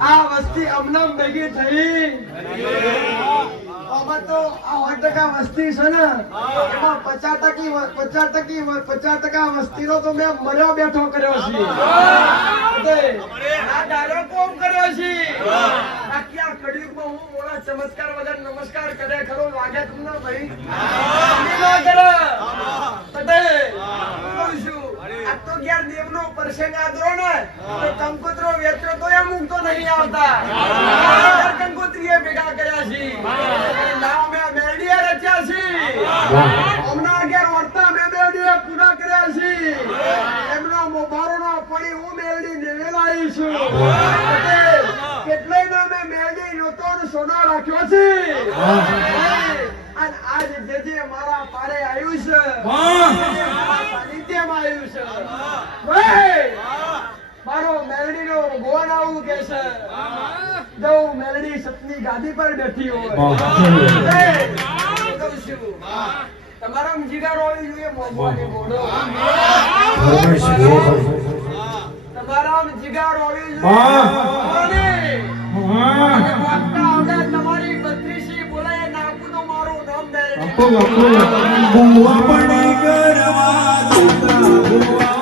આ વસ્તી અમનામ ભેગી થઈ આમાં તો આ 100% વસ્તી છે ને એમાં 50% વસ્તીનો તો મેં મર્યો બેઠો કર્યો છે. આ દારો કોમ કર્યો છે. આખી આ કળિયુગમાં હું મોડા ચમત્કાર વગર નમસ્કાર કરે ખરો લાગે તમને ભાઈ? ના કરે પટેલ. હું કહું છું આ તો ક્યાર દેવનો પ્રસંગ આદરો ને તો કંકોત્રો વેચો તો એમ ઊંઘતો નહીં આવતા કંકોત્રીએ ભેગા કર્યા છે નામ મેં મેરડીએ રચ્યા છે હમણાં 11 વર્તા મેં મેરડીએ પૂરા કર્યા છે એમનો મોબારોનો પડી હું મેરડી નેવેલાઈ છું કેટલાય નામે મેરડી નોતો સોના રાખ્યો છે અને આજ જે મારા પારે આવ્યું છે મારા સાનિધ્યમાં આવ્યું છે ભાઈ મારો મેલડીનો ગોન આવું કે છે દઉં મેલડી સતની ગાદી પર બેઠી હોય કહું છું તમારા જીગારો આવી જોઈએ મોઢો મોઢો તમારા જીગારો આવી જોઈએ તમારી બત્રીસી બોલાય નાખું તો મારું નામ મેલડી બુઆ પણ કરવા દેતા બુઆ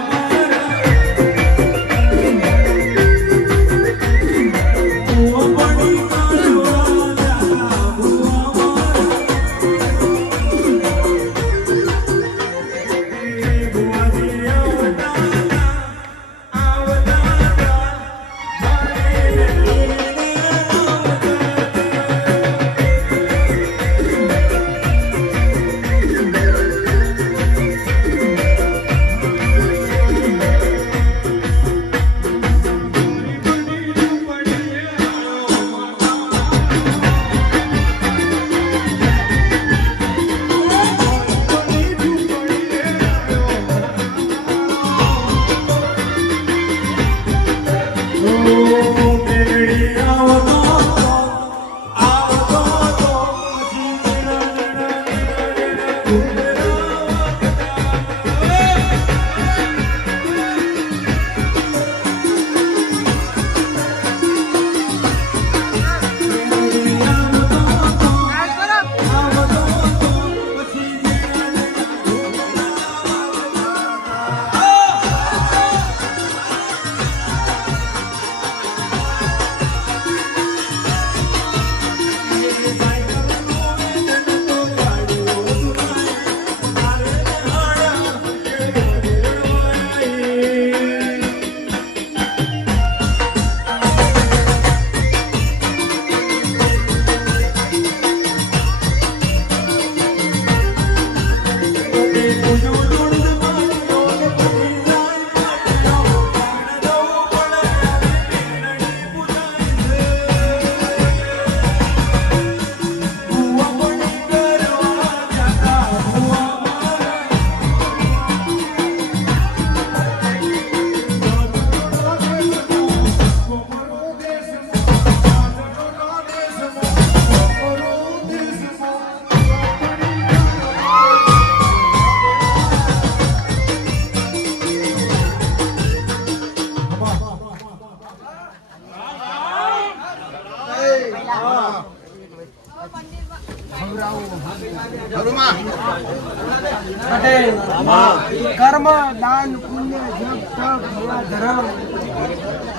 કર્મ દાન પુણ્ય જપ તપ દયા ધર્મ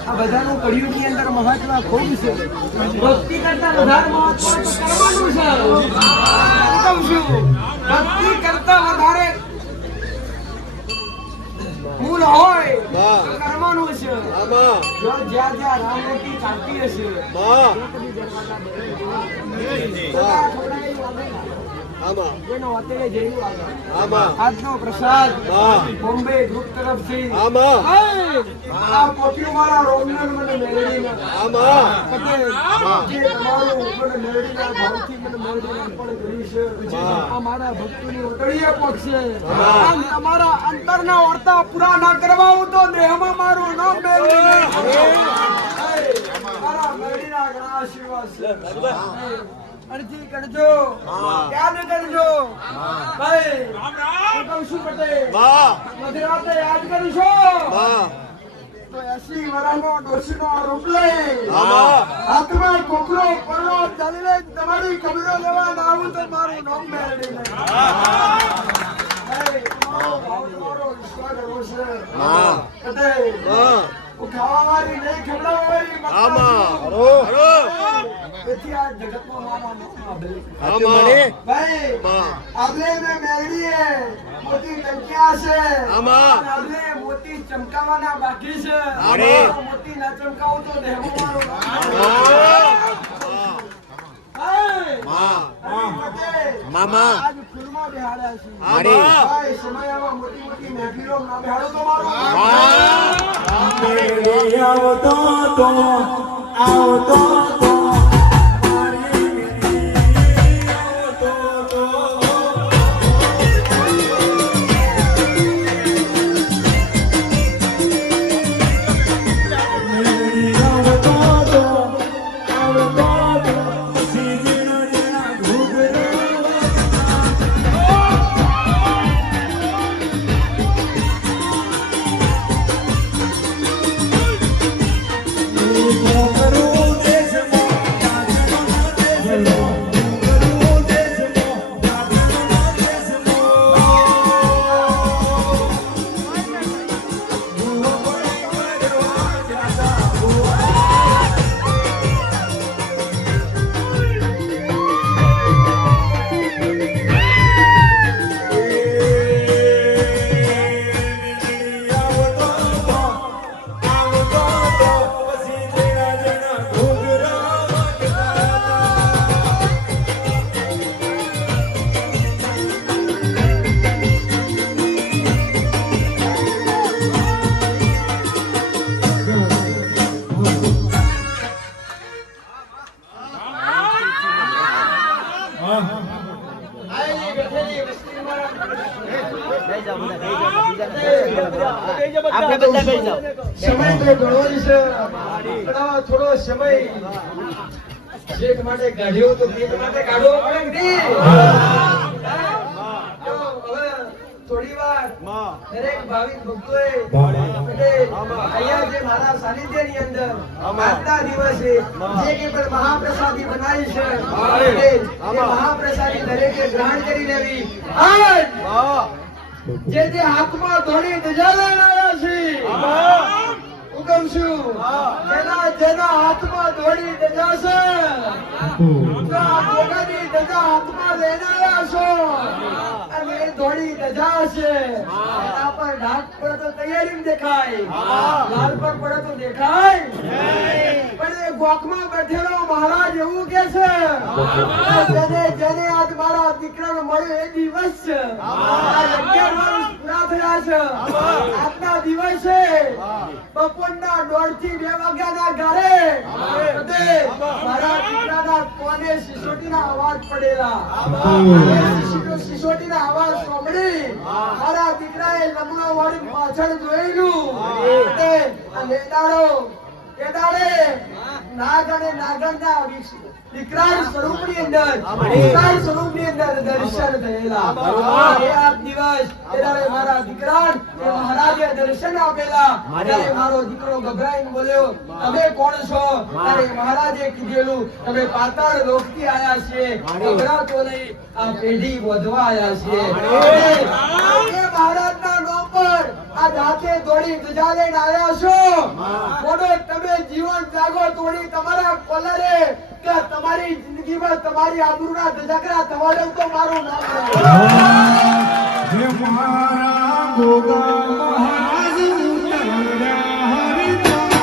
આ બધાનું કળિયુગની અંદર મહત્વ ખૂબ છે ભક્તિ કરતા વધારે મહત્વ કર્મનું છે કહું છું ભક્તિ કરતા વધારે મૂળ હોય કર્મનું છે જો જ્યાં જ્યાં રામરોટી ચાલતી હશે આજનો પ્રસાદ બોમ્બે ગ્રુપ તરફથી આ પોટ્યું મારા રોમનર મને મેળવીને પટેલ જે તમારું મને મેળવીના ભાવથી મને મેળવીને અર્પણ કરી છે આ મારા ભક્તોની ઓગળીએ પક્ષે આમ તમારા અંતરના વાર્તા પૂરા ના કરવા હું તો દેહમાં મારું નામ મેળવીને મારા મેળવીના ઘણા આશીર્વાદ છે અરજી કરજો યાદ કરજો ભાઈ હું કહું છું પટેલ મધરાતે યાદ કરશો તો 80 વર્ષનો ડોશીનો રૂપ લઈ હાથમાં કોકરો પડો ચાલી લઈ તમારી ખબરો લેવા ના આવું તો મારું નામ મેળવીને ભાઈ તમારો ભાવ તમારો વિશ્વાસ એવો છે પટેલ હું ખાવા વાળી નહીં ખવડાવવા વાળી તેથી આ જગતમાં મારા નામ હા મારી ભાઈ આપણે ને મેલડી હે મોતી ટંક્યા છે આમાં આપણે મોતી ચમકાવાના બાકી છે અરે. મોતી ના ચમકાવું તો દેહો મારો મામા આજ ફૂલમાં બેહાડ્યા છે અરે. ભાઈ સમયમાં મોટી મોટી મહેફિલો ના બેહાડો તો મારો મેળી આવતો તો આવતો તો મારી મેળી આવતો તો મેળી આવતો તો આવતો તો પછી જીણા જીણા ઘૂઘરા સમય તો ઘણો જ છે પણ આ થોડો સમય શેઠ માટે કાઢ્યો તો પેટ માટે કાઢવો પડે કે નહીં? તો હવે થોડી વાર દરેક ભાવિક ભક્તોએ એટલે અહીંયા જે મારા સાનિધ્યની અંદર આજના દિવસે જે કંઈ પણ મહાપ્રસાદી બનાવી છે એટલે એ મહાપ્રસાદી દરેકે ગ્રહણ કરી લેવી અને જે જે હાથમાં ધોળી ધજા લઈને આવ્યા છે હુકમ શું જેના હાથમાં ધોળી ધજા છે તો આ ભોગાની ધજા હાથમાં લઈને આવ્યા છો અને એ ધોળી ધજા છે એના પર ઢાક પડે તો તૈયારી દેખાય લાલ પર પડે તો દેખાય પણ એ ગોખમાં બેઠેલો મહારાજ એવું કે છે જેને જેને આજ મારા દીકરાનો મળ્યો એ દિવસ છે આજ 11 વર્ષ પૂરા થયા છે આજના દિવસે બપોરના 1:30 થી 2 વાગ્યાના ગાળે મારા દીકરાના કોને સિસોટીના અવાજ પડેલા સિસોટીના અવાજ સાંભળી મારા દીકરાએ લગ્ન વાળી પાછળ જોયેલું અને દાડે નાગ અને નાગરના વિકરાળ સ્વરૂપની અંદર દર્શન થયેલા એ આ દિવસ ત્યારે મારા દીકરા મહારાજે દર્શન આપેલા ત્યારે મારો દીકરો ગભરાઈને બોલ્યો તમે કોણ છો ત્યારે મહારાજે કીધેલું તમે પાતાળ લોકથી આયા છે ગભરાતો નહીં આ પેઢી વધવા આયા છે એ મહારાજના નામ પર આ દાંતે દોડી ધજા લઈને આવ્યા છો બોલો તમે જીવન જાગો તોડી તમારા કોલરે કે તમારી જિંદગીમાં તમારી આબરૂના ધજાગરા થવા દઉં તો મારું નામ હે મારા ગોગા મહારાજ ઉતર્યા હરિદ્વાર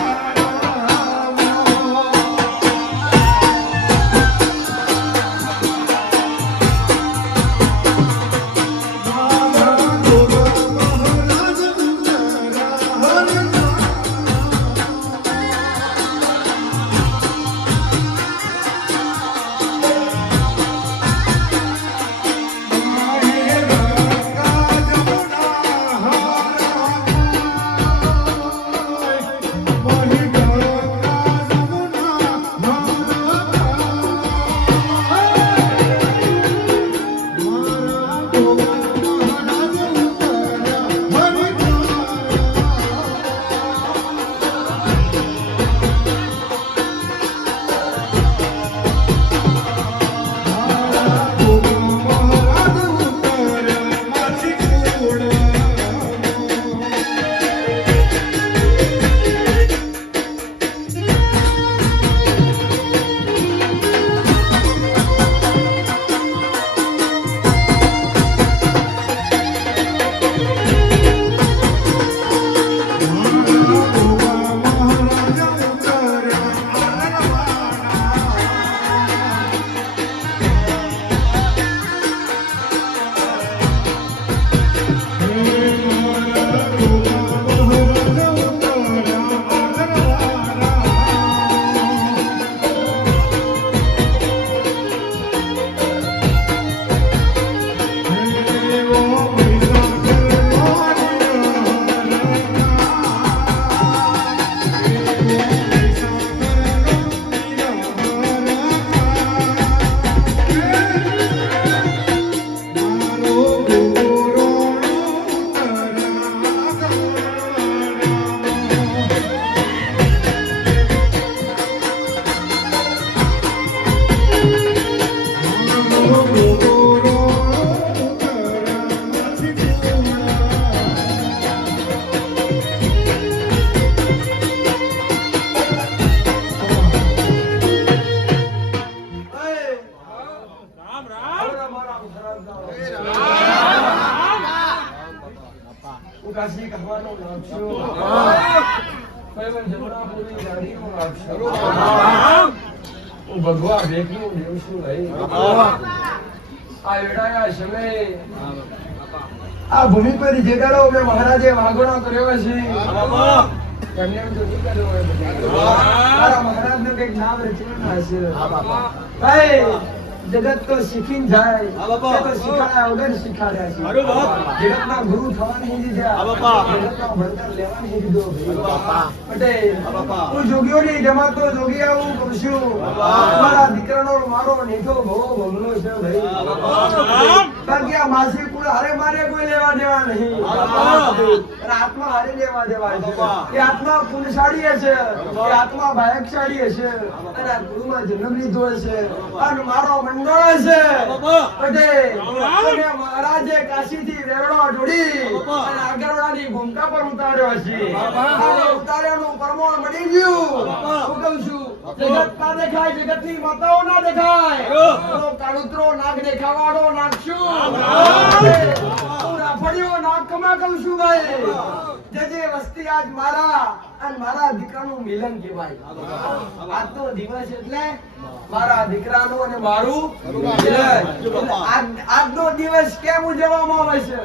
હું કાશી કહેવાનો લાગશો કોઈ પણ જમણાપુરી ગાડીનો લાગશો હું ભગવા ભેગનું દેવશું રહી આ વેડાયા સમયે આ ભૂમિ પર જે દાડો મેં મહારાજે વાગોળો કર્યો છે એમને એમ તો નહીં કર્યો હોય મારા મહારાજનું કંઈક નામ રચવાના હશે ભાઈ જગત તો શીખીને જાય તે તો શીખાડ્યા વગર શીખાડ્યા છે જગતના ગુરુ થવા નહીં દીધા જગતના ભણતર લેવા નહીં દીધો પટેલ હું જોગીઓની જમાતો જોગી આવું કહું છું મારા દીકરાનો મારો નીચો બહુ ભમલો છે ભાઈ બાકી આ માસી કુળ હારે મારે કોઈ લેવા દેવા નહીં અને આત્મા હારે લેવા દેવા છે એ આત્મા પુણ્યશાળી હશે એ આત્મા ભાયકશાળી હશે અને આ ગુરુમાં જન્મ લીધો હશે અને મારો મંડળ હશે પટેલ અને મહારાજે કાશીથી વેરડો જોડી અને આગળવાળાની ભૂમિકા પર ઉતાર્યો હશે અને ઉતાર્યાનું પ્રમાણ મળી ગયું હું કહું છું જગત ના દેખાય જગતની માતાઓ ના દેખાય તો કાળુતરો નાક દેખાવાળો નાખશું હું રાફડીઓ નાક કમા કહું છું ભાઈ જે વસ્તી આજ મારા અને મારા દીકરાનું મિલન કહેવાય આજનો દિવસ એટલે મારા દીકરાનું અને મારું મિલન આજનો દિવસ કેમ ઉજવવામાં આવે છે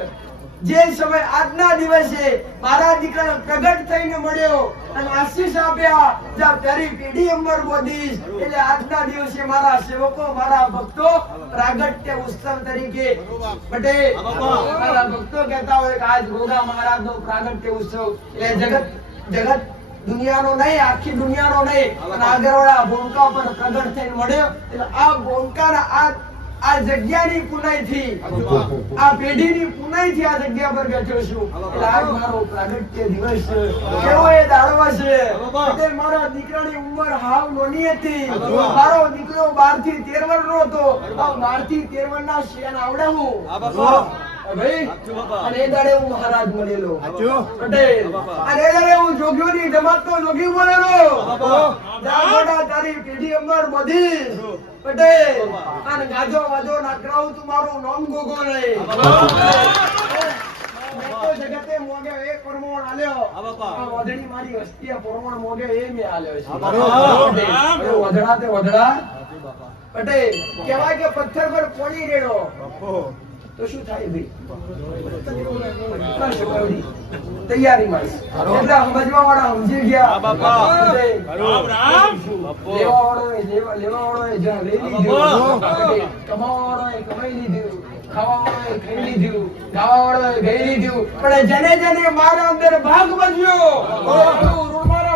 જે સમય આજના દિવસે મારા દીકરા પ્રગટ થઈને મળ્યો અને આશીષ આપ્યા જ્યાં તારી પેઢી અમર બોધીશ એટલે આજના દિવસે મારા સેવકો મારા ભક્તો પ્રાગટ્ય ઉત્સવ તરીકે પટેલ મારા ભક્તો કહેતા હોય કે આજ ગોગા મહારાજનો પ્રાગટ્ય ઉત્સવ એટલે જગત દુનિયાનો નહીં આખી દુનિયાનો નહીં અને આગળવાળા ભૂમિકા પર પ્રગટ થઈને મળ્યો એટલે આ ભૂમિકાના આ જગ્યાની પુનાઈથી આ પેઢીની પુનાઈથી આ જગ્યા પર બેઠો છું એટલે આજ મારો પ્રાગટ્ય દિવસ કેવો એ દાડો છે એટલે મારા દીકરાની ઉંમર હાવ નાની હતી મારો દીકરો 12 થી 13 વર્ષનો હતો 12 થી 13 વર્ષના શિયાન આવડાવું ભાઈ અને એ દાડે હું મહારાજ મળેલો પટેલ અને એ દાડે હું જોગીઓની જમાતનો જોગી મળેલો તારી પેઢી અમર બધી પટેલ અને ગાજો વાજો ના કરાવું તું મારું નામ ગોગો નહીં તો જગતે મોગે એક પરમોણ આલ્યો આ વધડી મારી વસ્તી પરમોણ મોગે એ મે આલ્યો છે વધડા તે વધડા પટેલ કહેવાય કે પથ્થર પર પોણી રેડો તો શું થાય ભાઈ તૈયારી માં એટલે સમજવા વાળા સમજી ગયા લેવા વાળો જ્યાં લઈ લીધું કમાવા વાળો કમાઈ લીધું ખાવા વાળો ખાઈ લીધું ગાવા વાળો ગઈ લીધું પણ જેને મારા અંદર ભાગ બન્યો મારા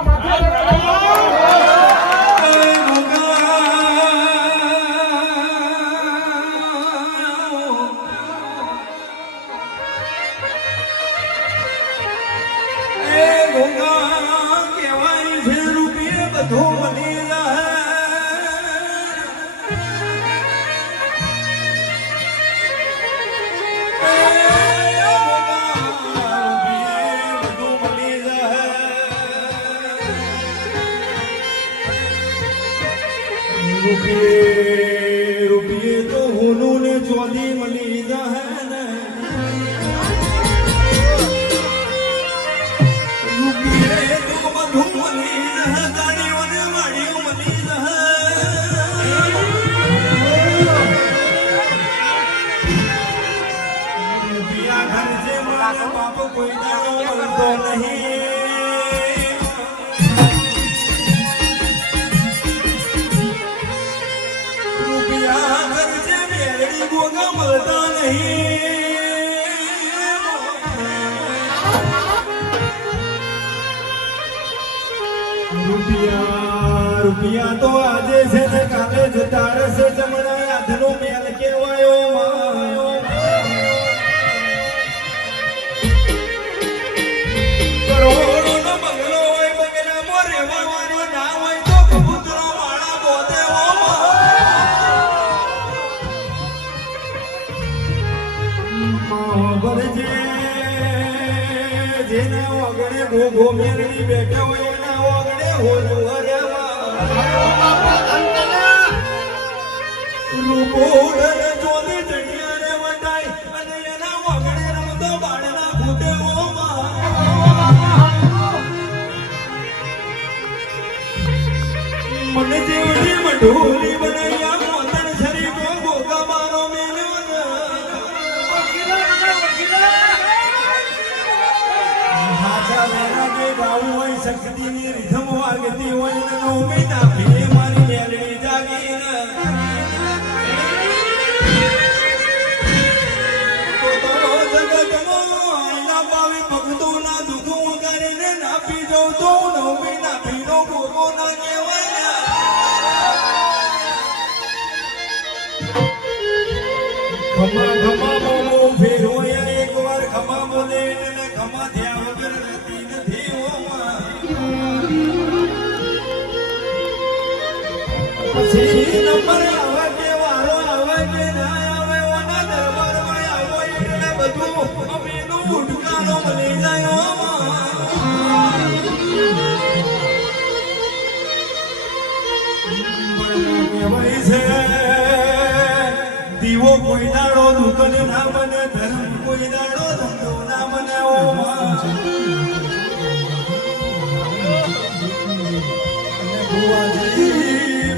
રૂપિયે તો હોનું ને ચોદી મળી જાય ને રૂપિયે તો બધું મળી જાય ગાડીઓ ને વાડીઓ મળી જાય રૂપિયા ખર્ચે મારા બાપ કોઈ દાડો મળતો નહીં રૂપિયા તો આજે છે ને કાલે જતા રહેશે જમણા હાથનો મેલ કેવાયો કરોડોનો બંગલો હોય બંગલામાં રહેવાનો ના હોય તો કબૂતરો માળા બોધે ભરજે જેના વગડે ઘોઘો મેળવી બેઠા હોય એના વગડે હોરું રૂપોડર ચોલી જડિયાને વટાય ઢોલી બનાયા મોતન શરી કો ગોગા મારો મેલ્યો ને હાચા વેરા કે ગાવું હોય શક્તિની રીધમ વાગતી હોય ને 9 મહિના ફીરે મારી મેલડી જાગી ને તો જગતનો આઈલા પાવી ભક્તો ના દુઃખો કરીને નાપી જાઉં તો 9 મહિના ફીરો ગોગો ના કહેવાય ખમા ખમા મોમો ફેરો યાર એકવાર ખમા બોલે ને ખમા થયા વગર રહેતી નથી ઓમાં પછી નંબર આવે કે વારો આવે કે ના આવે ઓના દરબારમાં આવો એટલે બધું અમીનું ઉડકારો બની જાય કહેવાય છે દીવો કોઈ દાડો દુકાન ના બને ધર્મ કોઈ દાડો ધંધો ના બને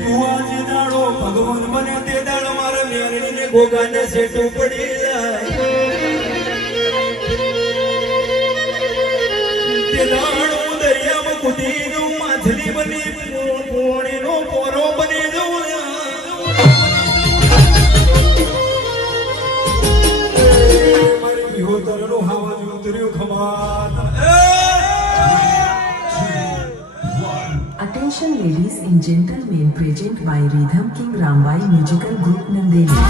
ભુવાજી દાડો ભગવાન બને તે દાડો મારા મેરડીને ગોગાને સેટું પડી જાય તે દાડો દરિયામાં કૂદી જવું માછલી બની પોણીનો પોરો બની જવું મારી વિહોતરનો હાવા ઉતર્યો ખમાત Attention ladies and gentlemen, present by Rhythm King Rambai Musical Group Nandeli.